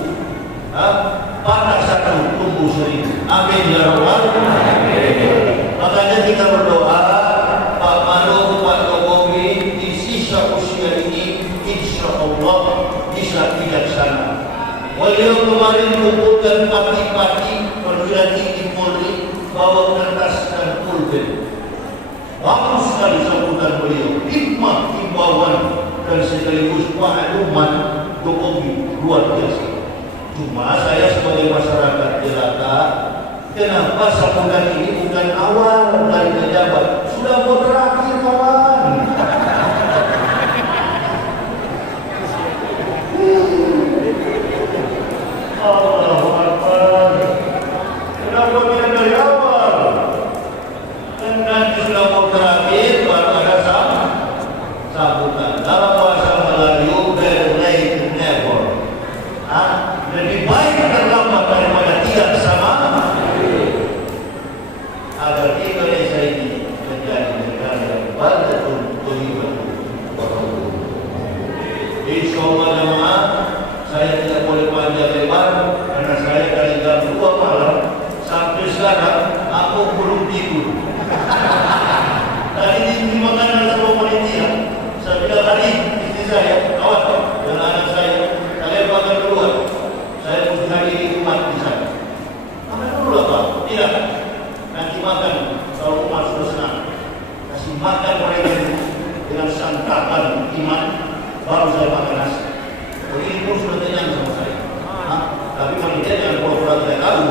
Patah satu, tunggu 1000. Amin ya Rabbal. Makanya kita berdoa, Pak Manu, Pak Jokowi, di sisa usia ini, insya Allah bisa bijaksana. Beliau kemarin kumpulkan parti-parti perguruan tinggi Polri, bawa kertas dan pulpen. Bagus sekali sambutan beliau, hikmah himbauan dan sekaligus maklumat Jokowi luar biasa. Cuma saya sebagai masyarakat jelata, kenapa sambutan ini bukan awal dari pejabat, sudah mau terakhir kawan. Allahu Akbar. Kenapa tidak dari awal? Dan nanti sudah mau terakhir baru ada sambutan. Dalam bahasa Melayu, better late than never. Lebih baik terlambat daripada tidak sama. Agar Indonesia ini menjadi negara yang baldatun thayyibatun wa rabbun. Insyaallah jemaah, saya tidak boleh panjang lebar karena saya dari jam 2 malam sampai sekarang aku belum tidur. Tadi dimakan oleh sebuah panitia. Saya bilang tadi istri saya, kawan dan anak saya, kalian makan keluar. Saya mesti hadiri umat di sana. Makan dulu lah Pak. Tidak. Nanti makan kalau umat sudah senang. Kasih makan mereka dengan santapan iman, baru saya makan nasi. Ini pun sudah kenyang sama saya. Tapi kalau dia jangan pura-pura tidak tahu.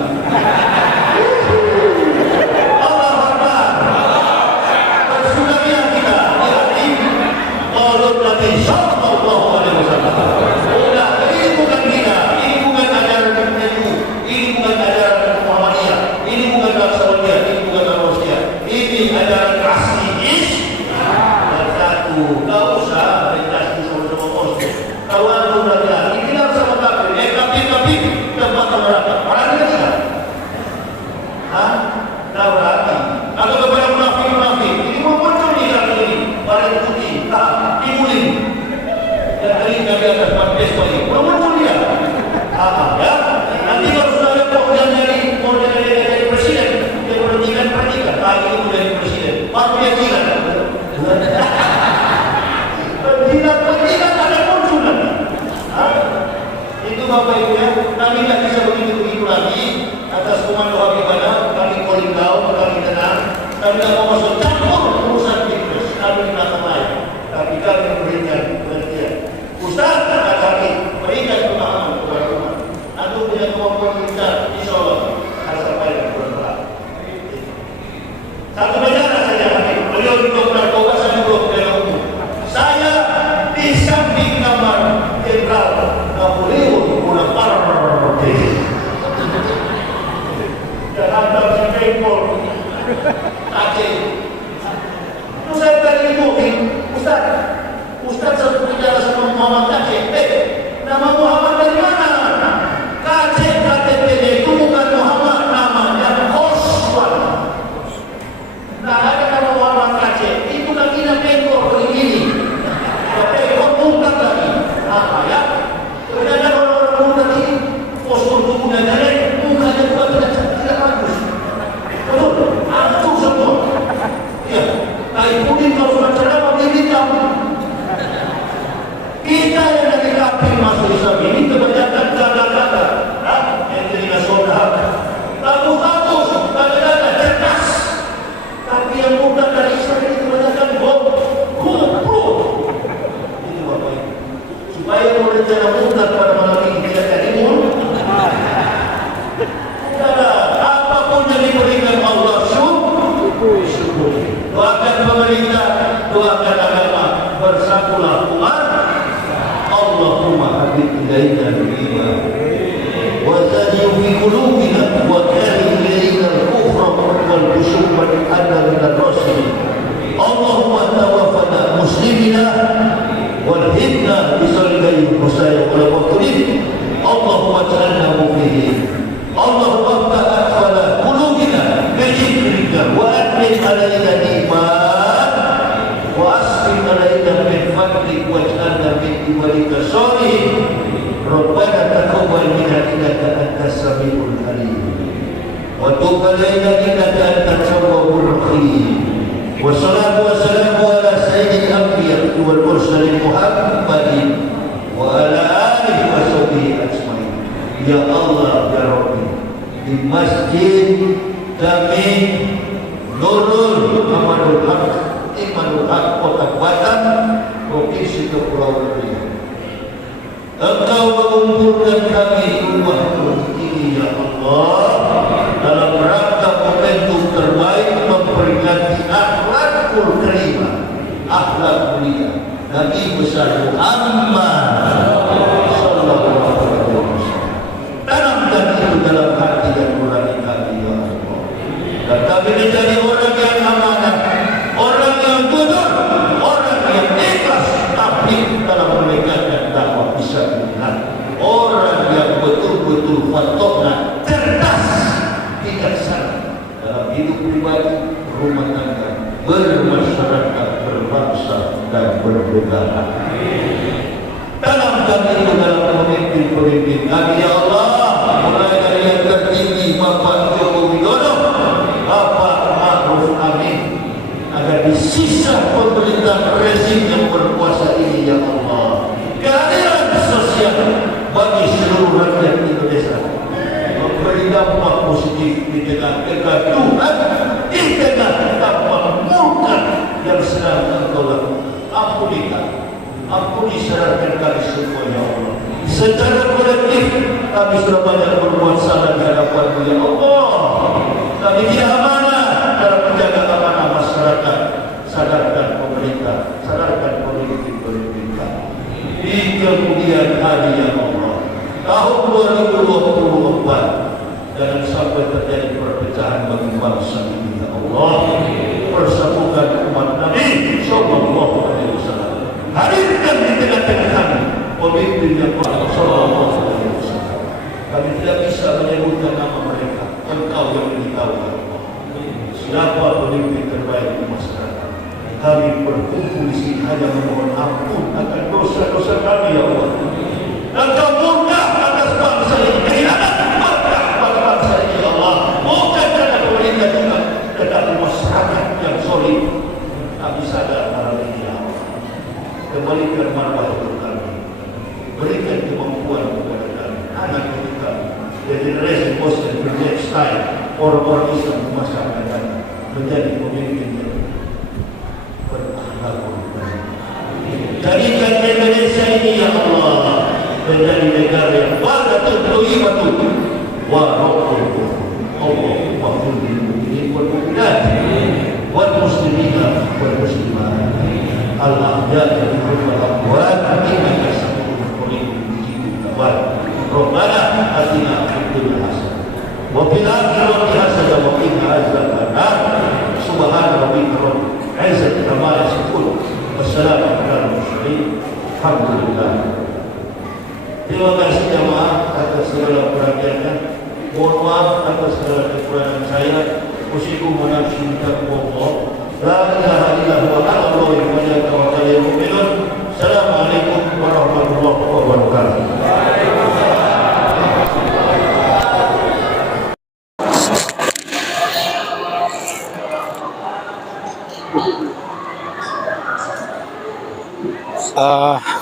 Allah Akbar. Bersudahnya kita di hati. Qalut Nabi sallallahu alaihi wasallam. Udah, ini bukan kita, ini bukan ajaran NU, ini bukan ajaran Muhammadiyah, ini bukan Nasraniyah, ini bukan Al-Wasliyah. Ini ajaran asli Islam. Dan satu, tak usah berinteraksi sama-sama Muslim. Kalau anda belajar, ini tidak sama kafir, tempat neraka. Orang tidak tidak. Tak berarti. Atau kepada munafik, ini muncul di dalam ini, barang putih, dimuling. Dan telinga di atas pasti ini, muncul dia. Ya. Nanti kalau sudah ada program dari presiden, dia berhentikan. Ini mulai presiden. Baru dia jilat. Penjilat ada muncul lagi. Itu Bapak Ibu ya, kami tidak bisa begitu lagi atas komando Habibana, kami calling down, kami tenang, kami tidak mau masuk campur urusan pilpres, kami di belakang lain, tapi kami memberikan pengertian. Ustaz, kata kami berikan pemahaman kepada umat. Anda punya kemampuan bicara, insya Allah akan sampai dan bergerak. Satu bicara saja Habib, beliau duduk narkoba, saya duduk dalam umum. Saya di samping kamar jenderal Napoleon Bonaparte. Dan hantar si Bengkol Aceh. Itu saya tadi di mobil, Ustaz saya bicara sama Muhammad Aceh. Nama Muhammad dari mana? Aceh KTP-nya itu bukan Muhammad, namanya Oswan. Nah ada nama Muhammad Aceh, itu kakinya Bengkol begini. Bengkol bungkat lagi. Ya. Kemudian ada orang-orang muda ini, postur tubuhnya jelek, mukanya juga tidak bagus. Betul, antum semua. Ya, kain kuning kalau sudah cerah, dia hitam. Kita yang dari kafir masuk Islam ini kebanyakan dada-dada, yang jadi nasional. Bagus, dada-dada, cerdas. Tapi yang muda dari Islam ini kebanyakan goblok. Itu Bapak Ibu. Supaya rencana mudah pada malam ini tidak tertimbul. Apapun yang diberikan Allah syukur. Doakan pemerintah, doakan agama, bersatulah umat. Allahumma habib ilaina al-iman wa zayyih fi qulubina wa karih ilaina al-kufra wal fusuq wal adl min ar-rasul. Allahumma tawaffana muslimina والهدنا بصلبي المسايا والمطلب اللهم اجعلنا مؤمنين اللهم افتح اقفال قلوبنا بذكرك واتمم علينا الايمان واسقط علينا من فضلك واجعلنا من عبادك الصالحين ربنا تقبل منا انك انت السميع العليم وتب علينا انك انت التواب الرحيم والصلاة والسلام على سيد الأنبياء والمرسلين محمد وعلى آله وصحبه أجمعين. Ya Allah, ya Rabbi, di masjid kami Nurul Amanul Haq Imanul Haq Kota Batam, Provinsi Kepulauan Engkau mengumpulkan kami umatmu ini ya Allah dalam rangka momentum terbaik memperingati akhlakul karimah, akhlak mulia Nabi besar Muhammad sallallahu alaihi wasallam. Tanamkan itu dalam hati dan nurani kami ya Allah. Dan kami menjadi orang yang amanah, orang yang jujur, orang yang ikhlas tapi dalam menegakkan dakwah fisabilillah, orang yang betul-betul fatona, cerdas, bijaksana dalam hidup pribadi, rumah tangga, bermasyarakat, berbangsa dan bernegara. Tanamkan itu dalam pemimpin-pemimpin kami ya Allah, mulai dari yang tertinggi Bapak Joko Widodo, Bapak Ma'ruf Amin, agar di sisa pemerintah rezim yang berkuasa ini ya Allah, keadilan sosial bagi seluruh rakyat Indonesia, memberi dampak positif di tengah kegaduhan, di tengah dampak murka yang sedang engkau lakukan. Ampuni serahkan kami semua ya Allah. Secara kolektif kami sudah banyak berbuat salah di hadapan-Mu ya Allah. Kami tidak amanah dalam menjaga amanah masyarakat. Sadarkan pemerintah, sadarkan pemimpin-pemimpin kami. Di kemudian hari ya Allah, tahun 2024 jangan sampai terjadi perpecahan bagi bangsa ini ya Allah. Persatukan umat Nabi sallallahu alaihi wasallam. Hadirkan di tengah-tengah kami pemimpin yang sallallahu alaihi wasallam. Kami tidak bisa menyebutkan nama mereka. Engkau yang lebih tahu ya Allah. Siapa pemimpin terbaik di masyarakat? Kami berkumpul di sini hanya memohon ampun akan dosa-dosa kami ya Allah. Engkau murka atas bangsa ini, kehilangan murka pada bangsa ini ya Allah. Bukan karena pemerintah juga, tetapi masyarakat yang solid. Kami sadar hal ini ya Allah. Kembalikan marwah hidup kami, berikan kemampuan kepada kami, anak cucu kami, generasi post and project style, orang-orang Islam di masa akan datang menjadi pemimpin yang berakhlak mulia. Jadikan Indonesia ini ya Allah menjadi negara yang walatul thayyibatu wa rahmatuh. Allahumma kulli mu'minin wal mu'minat wal muslimina wal muslimat al-ahya'i minhum wal amwat innaka sami'un qarib mujibud da'wat. Rabbana atina fid dunya hasanah wa fil akhirati hasanah wa qina azaban nar. Subhana rabbika rabbil izzati amma yasifun. Wassalamu ala mursalin. Alhamdulillah. Terima kasih jemaah atas segala perhatiannya. Mohon maaf atas segala kekurangan saya. Usikum wa nafsi taqwa. La ilaha illa huwa al-Allahu al-Qayyum. Assalamualaikum warahmatullahi wabarakatuh.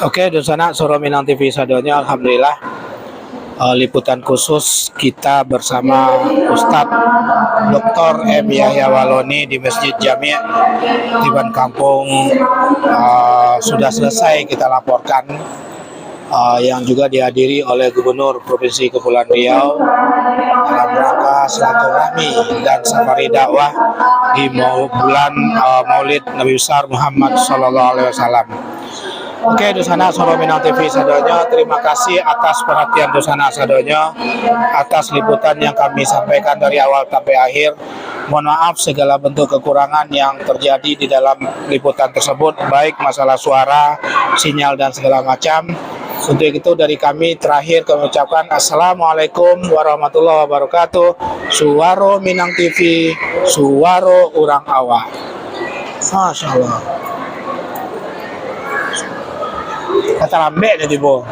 Oke, Dosana Suro Minang TV sadonya, alhamdulillah liputan khusus kita bersama Ustadz Dr. M. Yahya Waloni di Masjid Jami' Tiban Kampung sudah selesai kita laporkan, yang juga dihadiri oleh Gubernur Provinsi Kepulauan Riau dalam rangka silaturahmi dan safari dakwah di bulan Maulid Nabi besar Muhammad sallallahu alaihi wasallam. Oke, Dosana Suro Minang TV sadonya, terima kasih atas perhatian Dosana sadonya atas liputan yang kami sampaikan dari awal sampai akhir. Mohon maaf segala bentuk kekurangan yang terjadi di dalam liputan tersebut, baik masalah suara, sinyal dan segala macam. Untuk itu dari kami terakhir kami ucapkan Assalamualaikum warahmatullahi wabarakatuh. Suwaro Minang TV, suwaro urang awak. Masya Allah. Kata lambe jadi bo.